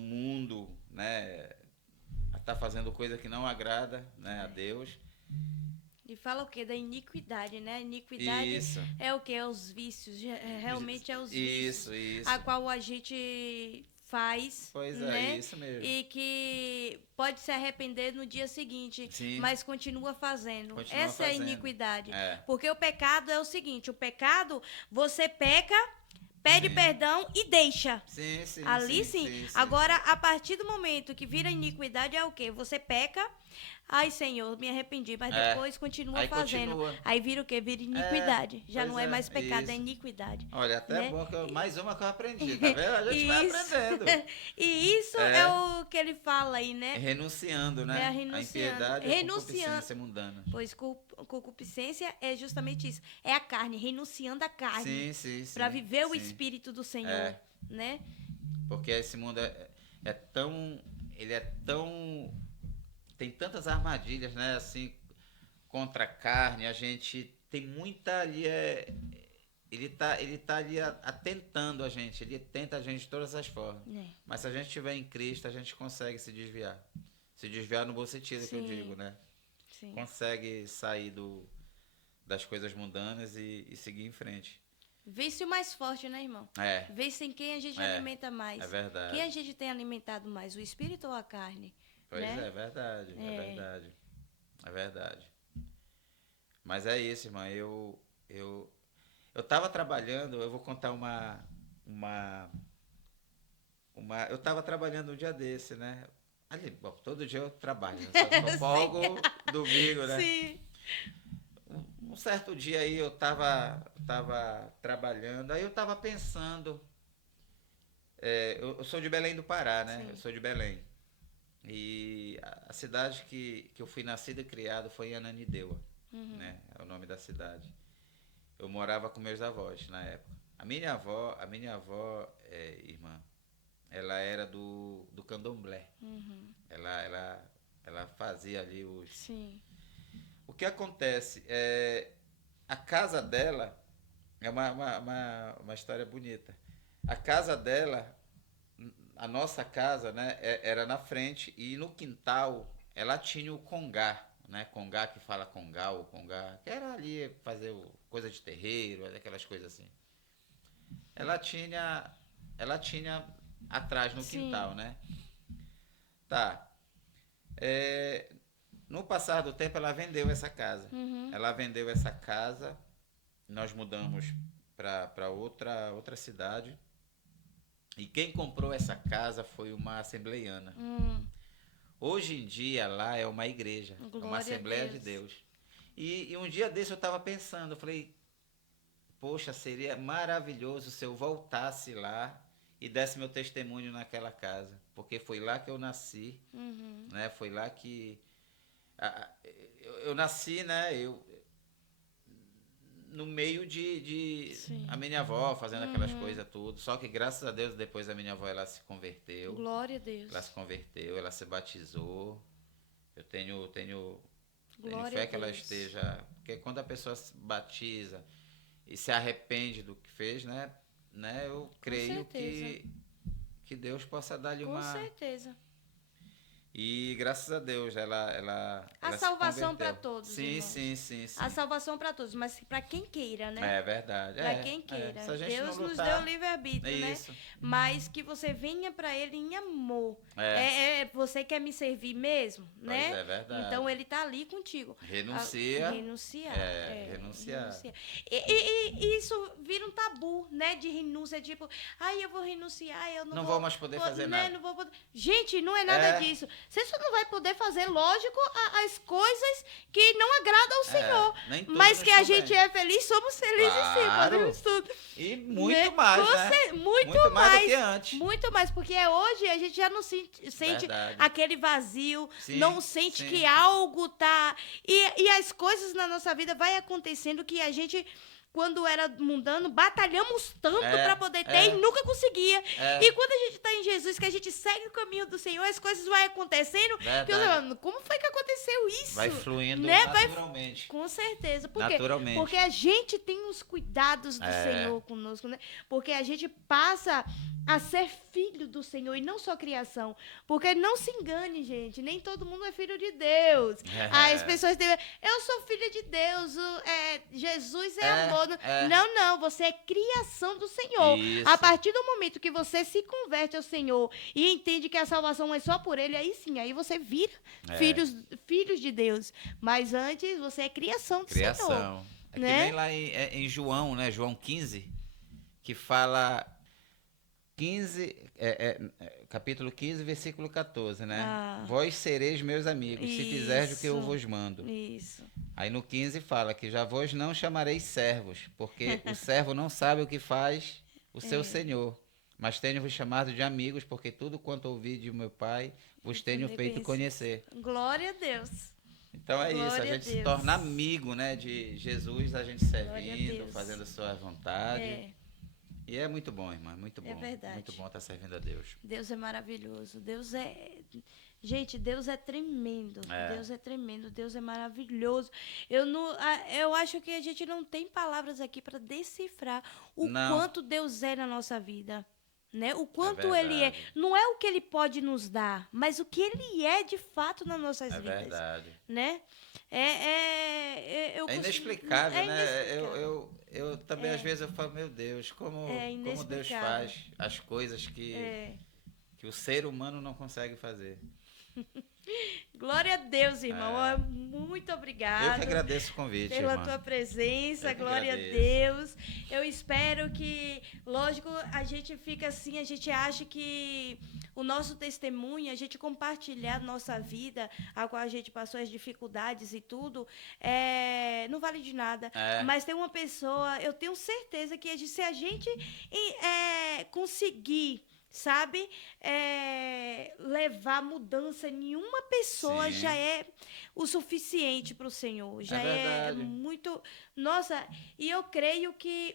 mundo, né? A estar fazendo coisa que não agrada, né, a Deus. e fala o quê? Da iniquidade, né? Iniquidade Isso. é o quê? É os vícios. Realmente é os vícios. Isso. A qual a gente faz, Pois é, né? isso mesmo. E que pode se arrepender no dia seguinte, Sim. mas continua fazendo. Continua Essa é a fazendo. iniquidade. É. Porque o pecado é o seguinte, o pecado, você peca, pede Sim. perdão e deixa. Sim. Ali sim. Agora, a partir do momento que vira iniquidade, é o quê? Você peca, ai Senhor, me arrependi, mas depois continua Aí fazendo. continua. Aí vira o quê? Vira iniquidade. Já pois não é mais pecado, isso. é iniquidade. Olha, até né? é bom que mais uma que eu aprendi, tá vendo? A gente vai Isso. aprendendo. E isso é o que ele fala aí, né? Renunciando, né? É a A renunciando. impiedade e a Renunciando. concupiscência mundana. Pois concupiscência é justamente isso. É a carne, renunciando a carne. Sim. Para viver o sim. Espírito do Senhor, É. né? Porque esse mundo é tão... Ele é tão... Tem tantas armadilhas, né? Assim, contra a carne. A gente tem muita ali... Ele tá ali atentando a gente. Ele tenta a gente de todas as formas. É. Mas se a gente estiver em Cristo, a gente consegue se desviar. Se desviar no bom sentido que eu digo, né? Sim. Consegue sair das coisas mundanas e seguir em frente. Vence o mais forte, né, irmão? É. Vence em quem a gente alimenta mais. É verdade. Quem a gente tem alimentado mais, o espírito ou a carne? Pois né? é verdade. É verdade. Mas é isso, irmã. Eu tava trabalhando, eu vou contar eu tava trabalhando um dia desse, né? Ali, bom, todo dia eu trabalho, né? Só folgo domingo, né? Sim. Um certo dia aí eu tava trabalhando, aí eu tava pensando, eu sou de Belém do Pará, né? Sim. Eu sou de Belém. E a cidade que eu fui nascido e criado foi em Ananindeua, né? É o nome da cidade. Eu morava com meus avós na época. A minha avó, irmã, ela era do candomblé. Ela fazia ali os... Sim. O que acontece? A casa dela é uma história bonita. A casa dela, a nossa casa, né, era na frente e no quintal ela tinha o congá, né? Congá que fala congá ou congá, que era ali fazer coisa de terreiro, aquelas coisas assim. Ela tinha atrás no Sim. quintal, né? Tá. No passar do tempo, ela vendeu essa casa. Ela vendeu essa casa, nós mudamos para outra cidade. E quem comprou essa casa foi uma assembleiana. Hoje em dia, lá é uma igreja, Glória uma Assembleia a de Deus. Deus. E um dia desse eu estava pensando, eu falei, poxa, seria maravilhoso se eu voltasse lá e desse meu testemunho naquela casa. Porque foi lá que eu nasci, né? Foi lá que... Eu nasci, né? no meio de Sim. a minha avó fazendo aquelas coisas tudo. Só que graças a Deus depois a minha avó ela se converteu. Glória a Deus. Ela se converteu, ela se batizou. Eu tenho Glória fé a que ela Deus. esteja, porque quando a pessoa se batiza e se arrepende do que fez, né, eu creio certeza. que Deus possa dar-lhe Com uma. certeza. E graças a Deus ela A se salvação converteu. para todos, Sim, irmãos. sim. A salvação para todos, mas para quem queira, né? É verdade. Para quem queira. Se a gente Deus não nos lutar, deu livre-arbítrio, né? isso. Mas que você venha para Ele em amor. Você quer me servir mesmo, né? Pois é verdade. Então Ele tá ali contigo. Renuncia. Renunciar. Renunciar. E isso vira um tabu, né? De renúncia, tipo, eu vou renunciar, eu não vou mais poder fazer nada. Não vou poder. Gente, não é nada disso. Você só não vai poder fazer, lógico, as coisas que não agradam ao Senhor. Nem tudo mas nos que a convém. gente é feliz, somos felizes sim, fazemos tudo. E muito Né? mais, né? Muito mais do que antes. Muito mais, porque hoje a gente já não sente Verdade. aquele vazio, Sim, não sente sim. que algo tá... E as coisas na nossa vida vai acontecendo que a gente... Quando era mundano, batalhamos tanto para poder ter e nunca conseguia. E quando a gente está em Jesus, que a gente segue o caminho do Senhor, as coisas vão acontecendo. Que eu falo, como foi que aconteceu isso? Vai fluindo né? naturalmente. Com certeza. Por quê? Naturalmente. Porque a gente tem os cuidados do Senhor conosco, né? Porque a gente passa a ser filho do Senhor e não só criação. Porque não se engane, gente, nem todo mundo é filho de Deus. As pessoas dizem, eu sou filha de Deus, Jesus é amor. Não, você é criação do Senhor. Isso. A partir do momento que você se converte ao Senhor e entende que a salvação é só por Ele, aí sim, aí você vira filhos de Deus. Mas antes, você é criação do Senhor. É né? que nem lá em João, né? João 15, que fala 15, capítulo 15, versículo 14, né? Vós sereis meus amigos, se fizerdes o que eu vos mando. Isso. Aí no 15 fala que já vos não chamareis servos, porque o servo não sabe o que faz o seu senhor. Mas tenho-vos chamado de amigos, porque tudo quanto ouvi de meu Pai, vos tenho feito conhecer. Glória a Deus. Então é isso, a gente se torna amigo, né, de Jesus, a gente servindo, fazendo a sua vontade. E é muito bom, irmã, muito bom. É verdade. Muito bom estar servindo a Deus. Deus é maravilhoso. Gente, Deus é tremendo. Deus é tremendo. Deus é maravilhoso. Eu acho que a gente não tem palavras aqui para decifrar o quanto Deus é na nossa vida. Né? O quanto Ele é. Não é o que Ele pode nos dar, mas o que Ele é de fato nas nossas vidas. É verdade. Né? É inexplicável, né? Eu também, às vezes, eu falo, meu Deus, como Deus faz as coisas que o ser humano não consegue fazer. Glória a Deus, irmão. Muito obrigada. Eu que agradeço o convite, pela irmã. tua presença. Glória agradeço. a Deus. Eu espero que, lógico, a gente fica assim, a gente acha que o nosso testemunho, a gente compartilhar a nossa vida, a qual a gente passou as dificuldades e tudo, não vale de nada. Mas tem uma pessoa, eu tenho certeza que se a gente conseguir, sabe, levar mudança em uma pessoa, Sim. já é o suficiente para o Senhor. Já é muito... Nossa, e eu creio que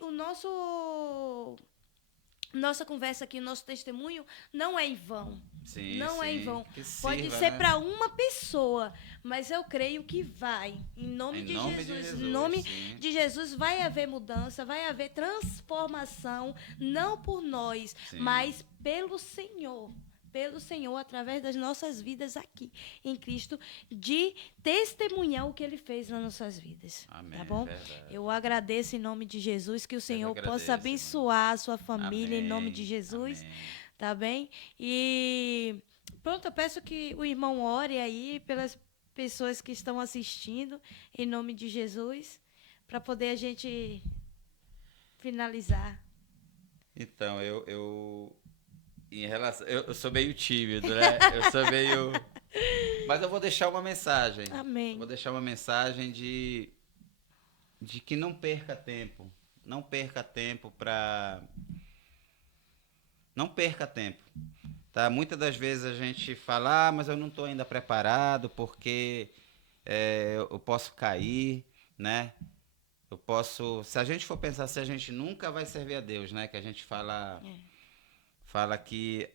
nossa conversa aqui, nosso testemunho, não é em vão. Sim, não é em vão. Que Pode sirva, ser né? para uma pessoa, mas eu creio que vai. Em nome de Jesus. Em nome de Jesus vai haver mudança, vai haver transformação, não por nós, mas pelo Senhor. Pelo Senhor, através das nossas vidas aqui, em Cristo, de testemunhar o que Ele fez nas nossas vidas. Amém, tá bom? verdade. Eu agradeço em nome de Jesus, que o Senhor possa abençoar a sua família, Amém, em nome de Jesus. amém. Tá bem? E pronto, eu peço que o irmão ore aí pelas pessoas que estão assistindo, em nome de Jesus, para poder a gente finalizar. Então, em relação, eu sou meio tímido, né? Eu sou meio... Mas eu vou deixar uma mensagem. Amém. Vou deixar uma mensagem de que não perca tempo. Não perca tempo para... Não perca tempo. Tá? Muitas das vezes a gente fala, mas eu não estou ainda preparado porque eu posso cair, né? se a gente for pensar, se a gente nunca vai servir a Deus, né? Que a gente fala que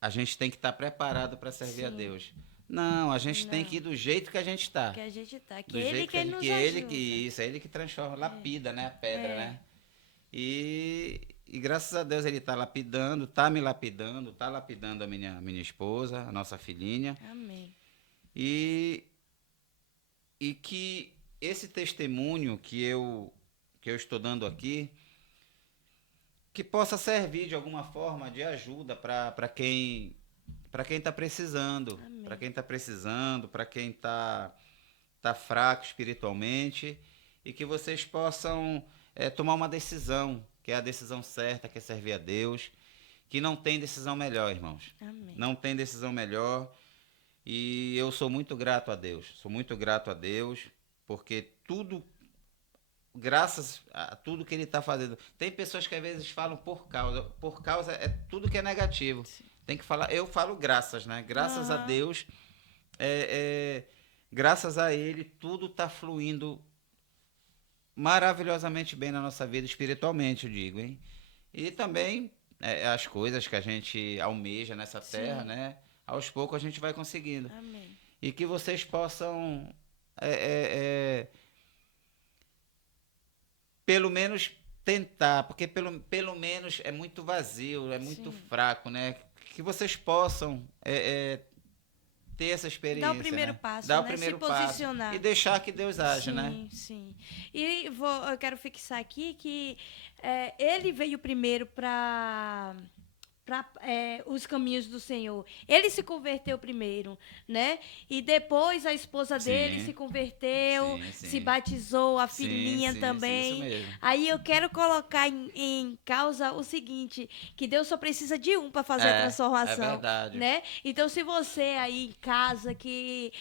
a gente tem que estar preparado para servir a Sim. Deus. Não, a gente tem Não. que ir do jeito que a gente está. Que a gente tá. Que Do ele jeito que gente, nos que ajuda. isso, é ele que transforma, lapida, né? A pedra, É. né? E graças a Deus ele está lapidando, está me lapidando, está lapidando a minha esposa, a nossa filhinha. Amém. E que esse testemunho que eu estou dando aqui, que possa servir de alguma forma de ajuda para quem está precisando, Amém. para quem está precisando, para quem está fraco espiritualmente, e que vocês possam tomar uma decisão, que é a decisão certa, que é servir a Deus, que não tem decisão melhor, irmãos. Amém. Não tem decisão melhor. E eu sou muito grato a Deus, porque graças a tudo que ele está fazendo. Tem pessoas que às vezes falam por causa é tudo que é negativo. Sim. Tem que falar, eu falo graças, né? Graças a Aham. Deus, graças a ele, tudo está fluindo maravilhosamente bem na nossa vida, espiritualmente, eu digo, hein? E também as coisas que a gente almeja nessa terra, Sim. né? Aos poucos a gente vai conseguindo. Amém. E que vocês possam, pelo menos, tentar, porque pelo menos é muito vazio, é muito Sim. fraco, né? Que vocês possam ter essa experiência. Dar o primeiro né? passo, Dar o né? primeiro Se passo posicionar. e deixar que Deus age, Sim, né? sim. E eu quero fixar aqui que ele veio primeiro para os caminhos do Senhor. Ele se converteu primeiro, né? E depois a esposa dele Sim. se converteu, Sim. se batizou, a Sim, filhinha sim, também. Sim, isso mesmo. Aí eu quero colocar em causa o seguinte, que Deus só precisa de um para fazer a transformação. É verdade. Né? Então, se você aí em casa, que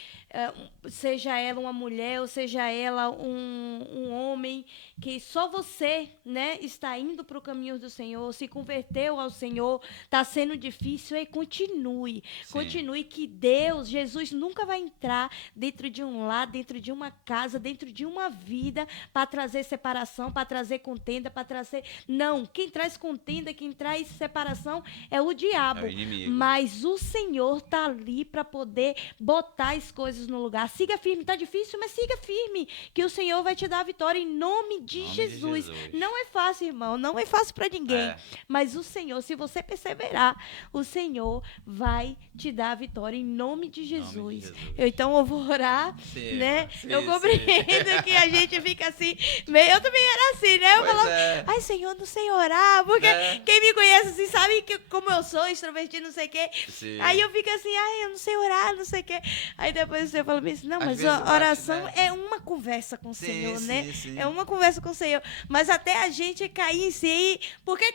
seja ela uma mulher ou seja ela um homem, que só você, né, está indo para o caminho do Senhor, se converteu ao Senhor, está sendo difícil, aí continue. Sim. Continue, que Deus, Jesus nunca vai entrar dentro de um lar, dentro de uma casa, dentro de uma vida para trazer separação, para trazer contenda, para trazer... Não, quem traz contenda, quem traz separação é o diabo. É o inimigo. Mas o Senhor tá ali para poder botar as coisas no lugar. Siga firme, tá difícil, mas siga firme, que o Senhor vai te dar a vitória em nome de Jesus. Não é fácil, irmão, não é fácil para ninguém. Mas o Senhor, se você perseverar, o Senhor vai te dar a vitória em nome de Jesus. Então eu vou orar, sim, né? Sim, eu compreendo que a gente fica assim, eu também era assim, né? Eu falava, ai Senhor, não sei orar, porque quem me conhece assim sabe que como eu sou extrovertido, não sei o quê. Sim. Aí eu fico assim, ai, eu não sei orar, não sei o quê. Aí depois você fala assim, não, Às mas vezes a oração bate, né? é uma conversa com o Senhor, sim, né? Sim. É uma conversa com o Senhor. Mas até a gente cair em si, porque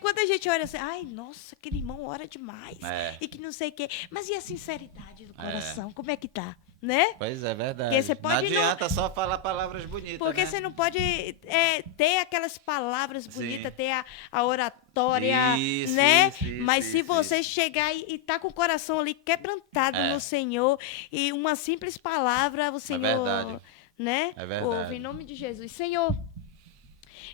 quando a gente ora assim, ai, nossa, aquele irmão ora demais. E que não sei o quê. Mas e a sinceridade do coração? Como é que tá? Né? Pois é, verdade. Porque você pode não adianta só falar palavras bonitas, porque né? você não pode ter aquelas palavras bonitas, ter a oratória, isso, né? Isso, mas se você chegar e tá com o coração ali quebrantado no Senhor, e uma simples palavra, o Senhor, né? É verdade. Ouve, em nome de Jesus. Senhor,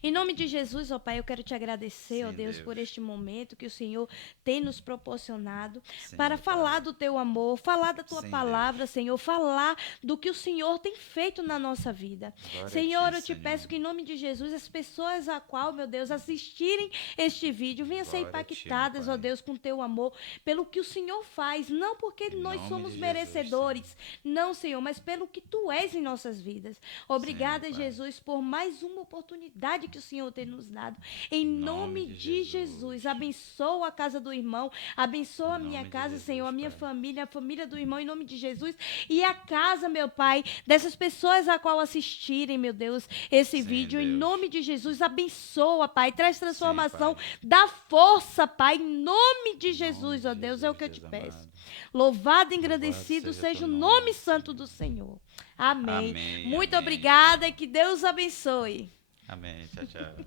em nome de Jesus, ó Pai, eu quero te agradecer, ó Deus, por este momento que o Senhor tem nos proporcionado para falar do teu amor, falar da tua palavra, Deus. Senhor, falar do que o Senhor tem feito na nossa vida. Glória Senhor, eu te peço que em nome de Jesus, as pessoas a qual, meu Deus, assistirem este vídeo, venham ser impactadas, ó Deus, com teu amor, pelo que o Senhor faz, não porque nós somos merecedores, não, Senhor, mas pelo que tu és em nossas vidas. Obrigada, Jesus, por mais uma oportunidade que o Senhor tem nos dado. Em nome de Jesus, abençoa a casa do irmão, abençoa a minha casa, Senhor, a minha família, a família do irmão, em nome de Jesus, e a casa, meu Pai, dessas pessoas a qual assistirem, meu Deus, esse vídeo, em nome de Jesus, abençoa, Pai, traz transformação, dá força, Pai, em nome de Jesus, ó Deus, é o que eu te peço. Louvado e engrandecido seja o nome santo do Senhor. Amém. Muito obrigada e que Deus abençoe. Amém. Tchau, tchau.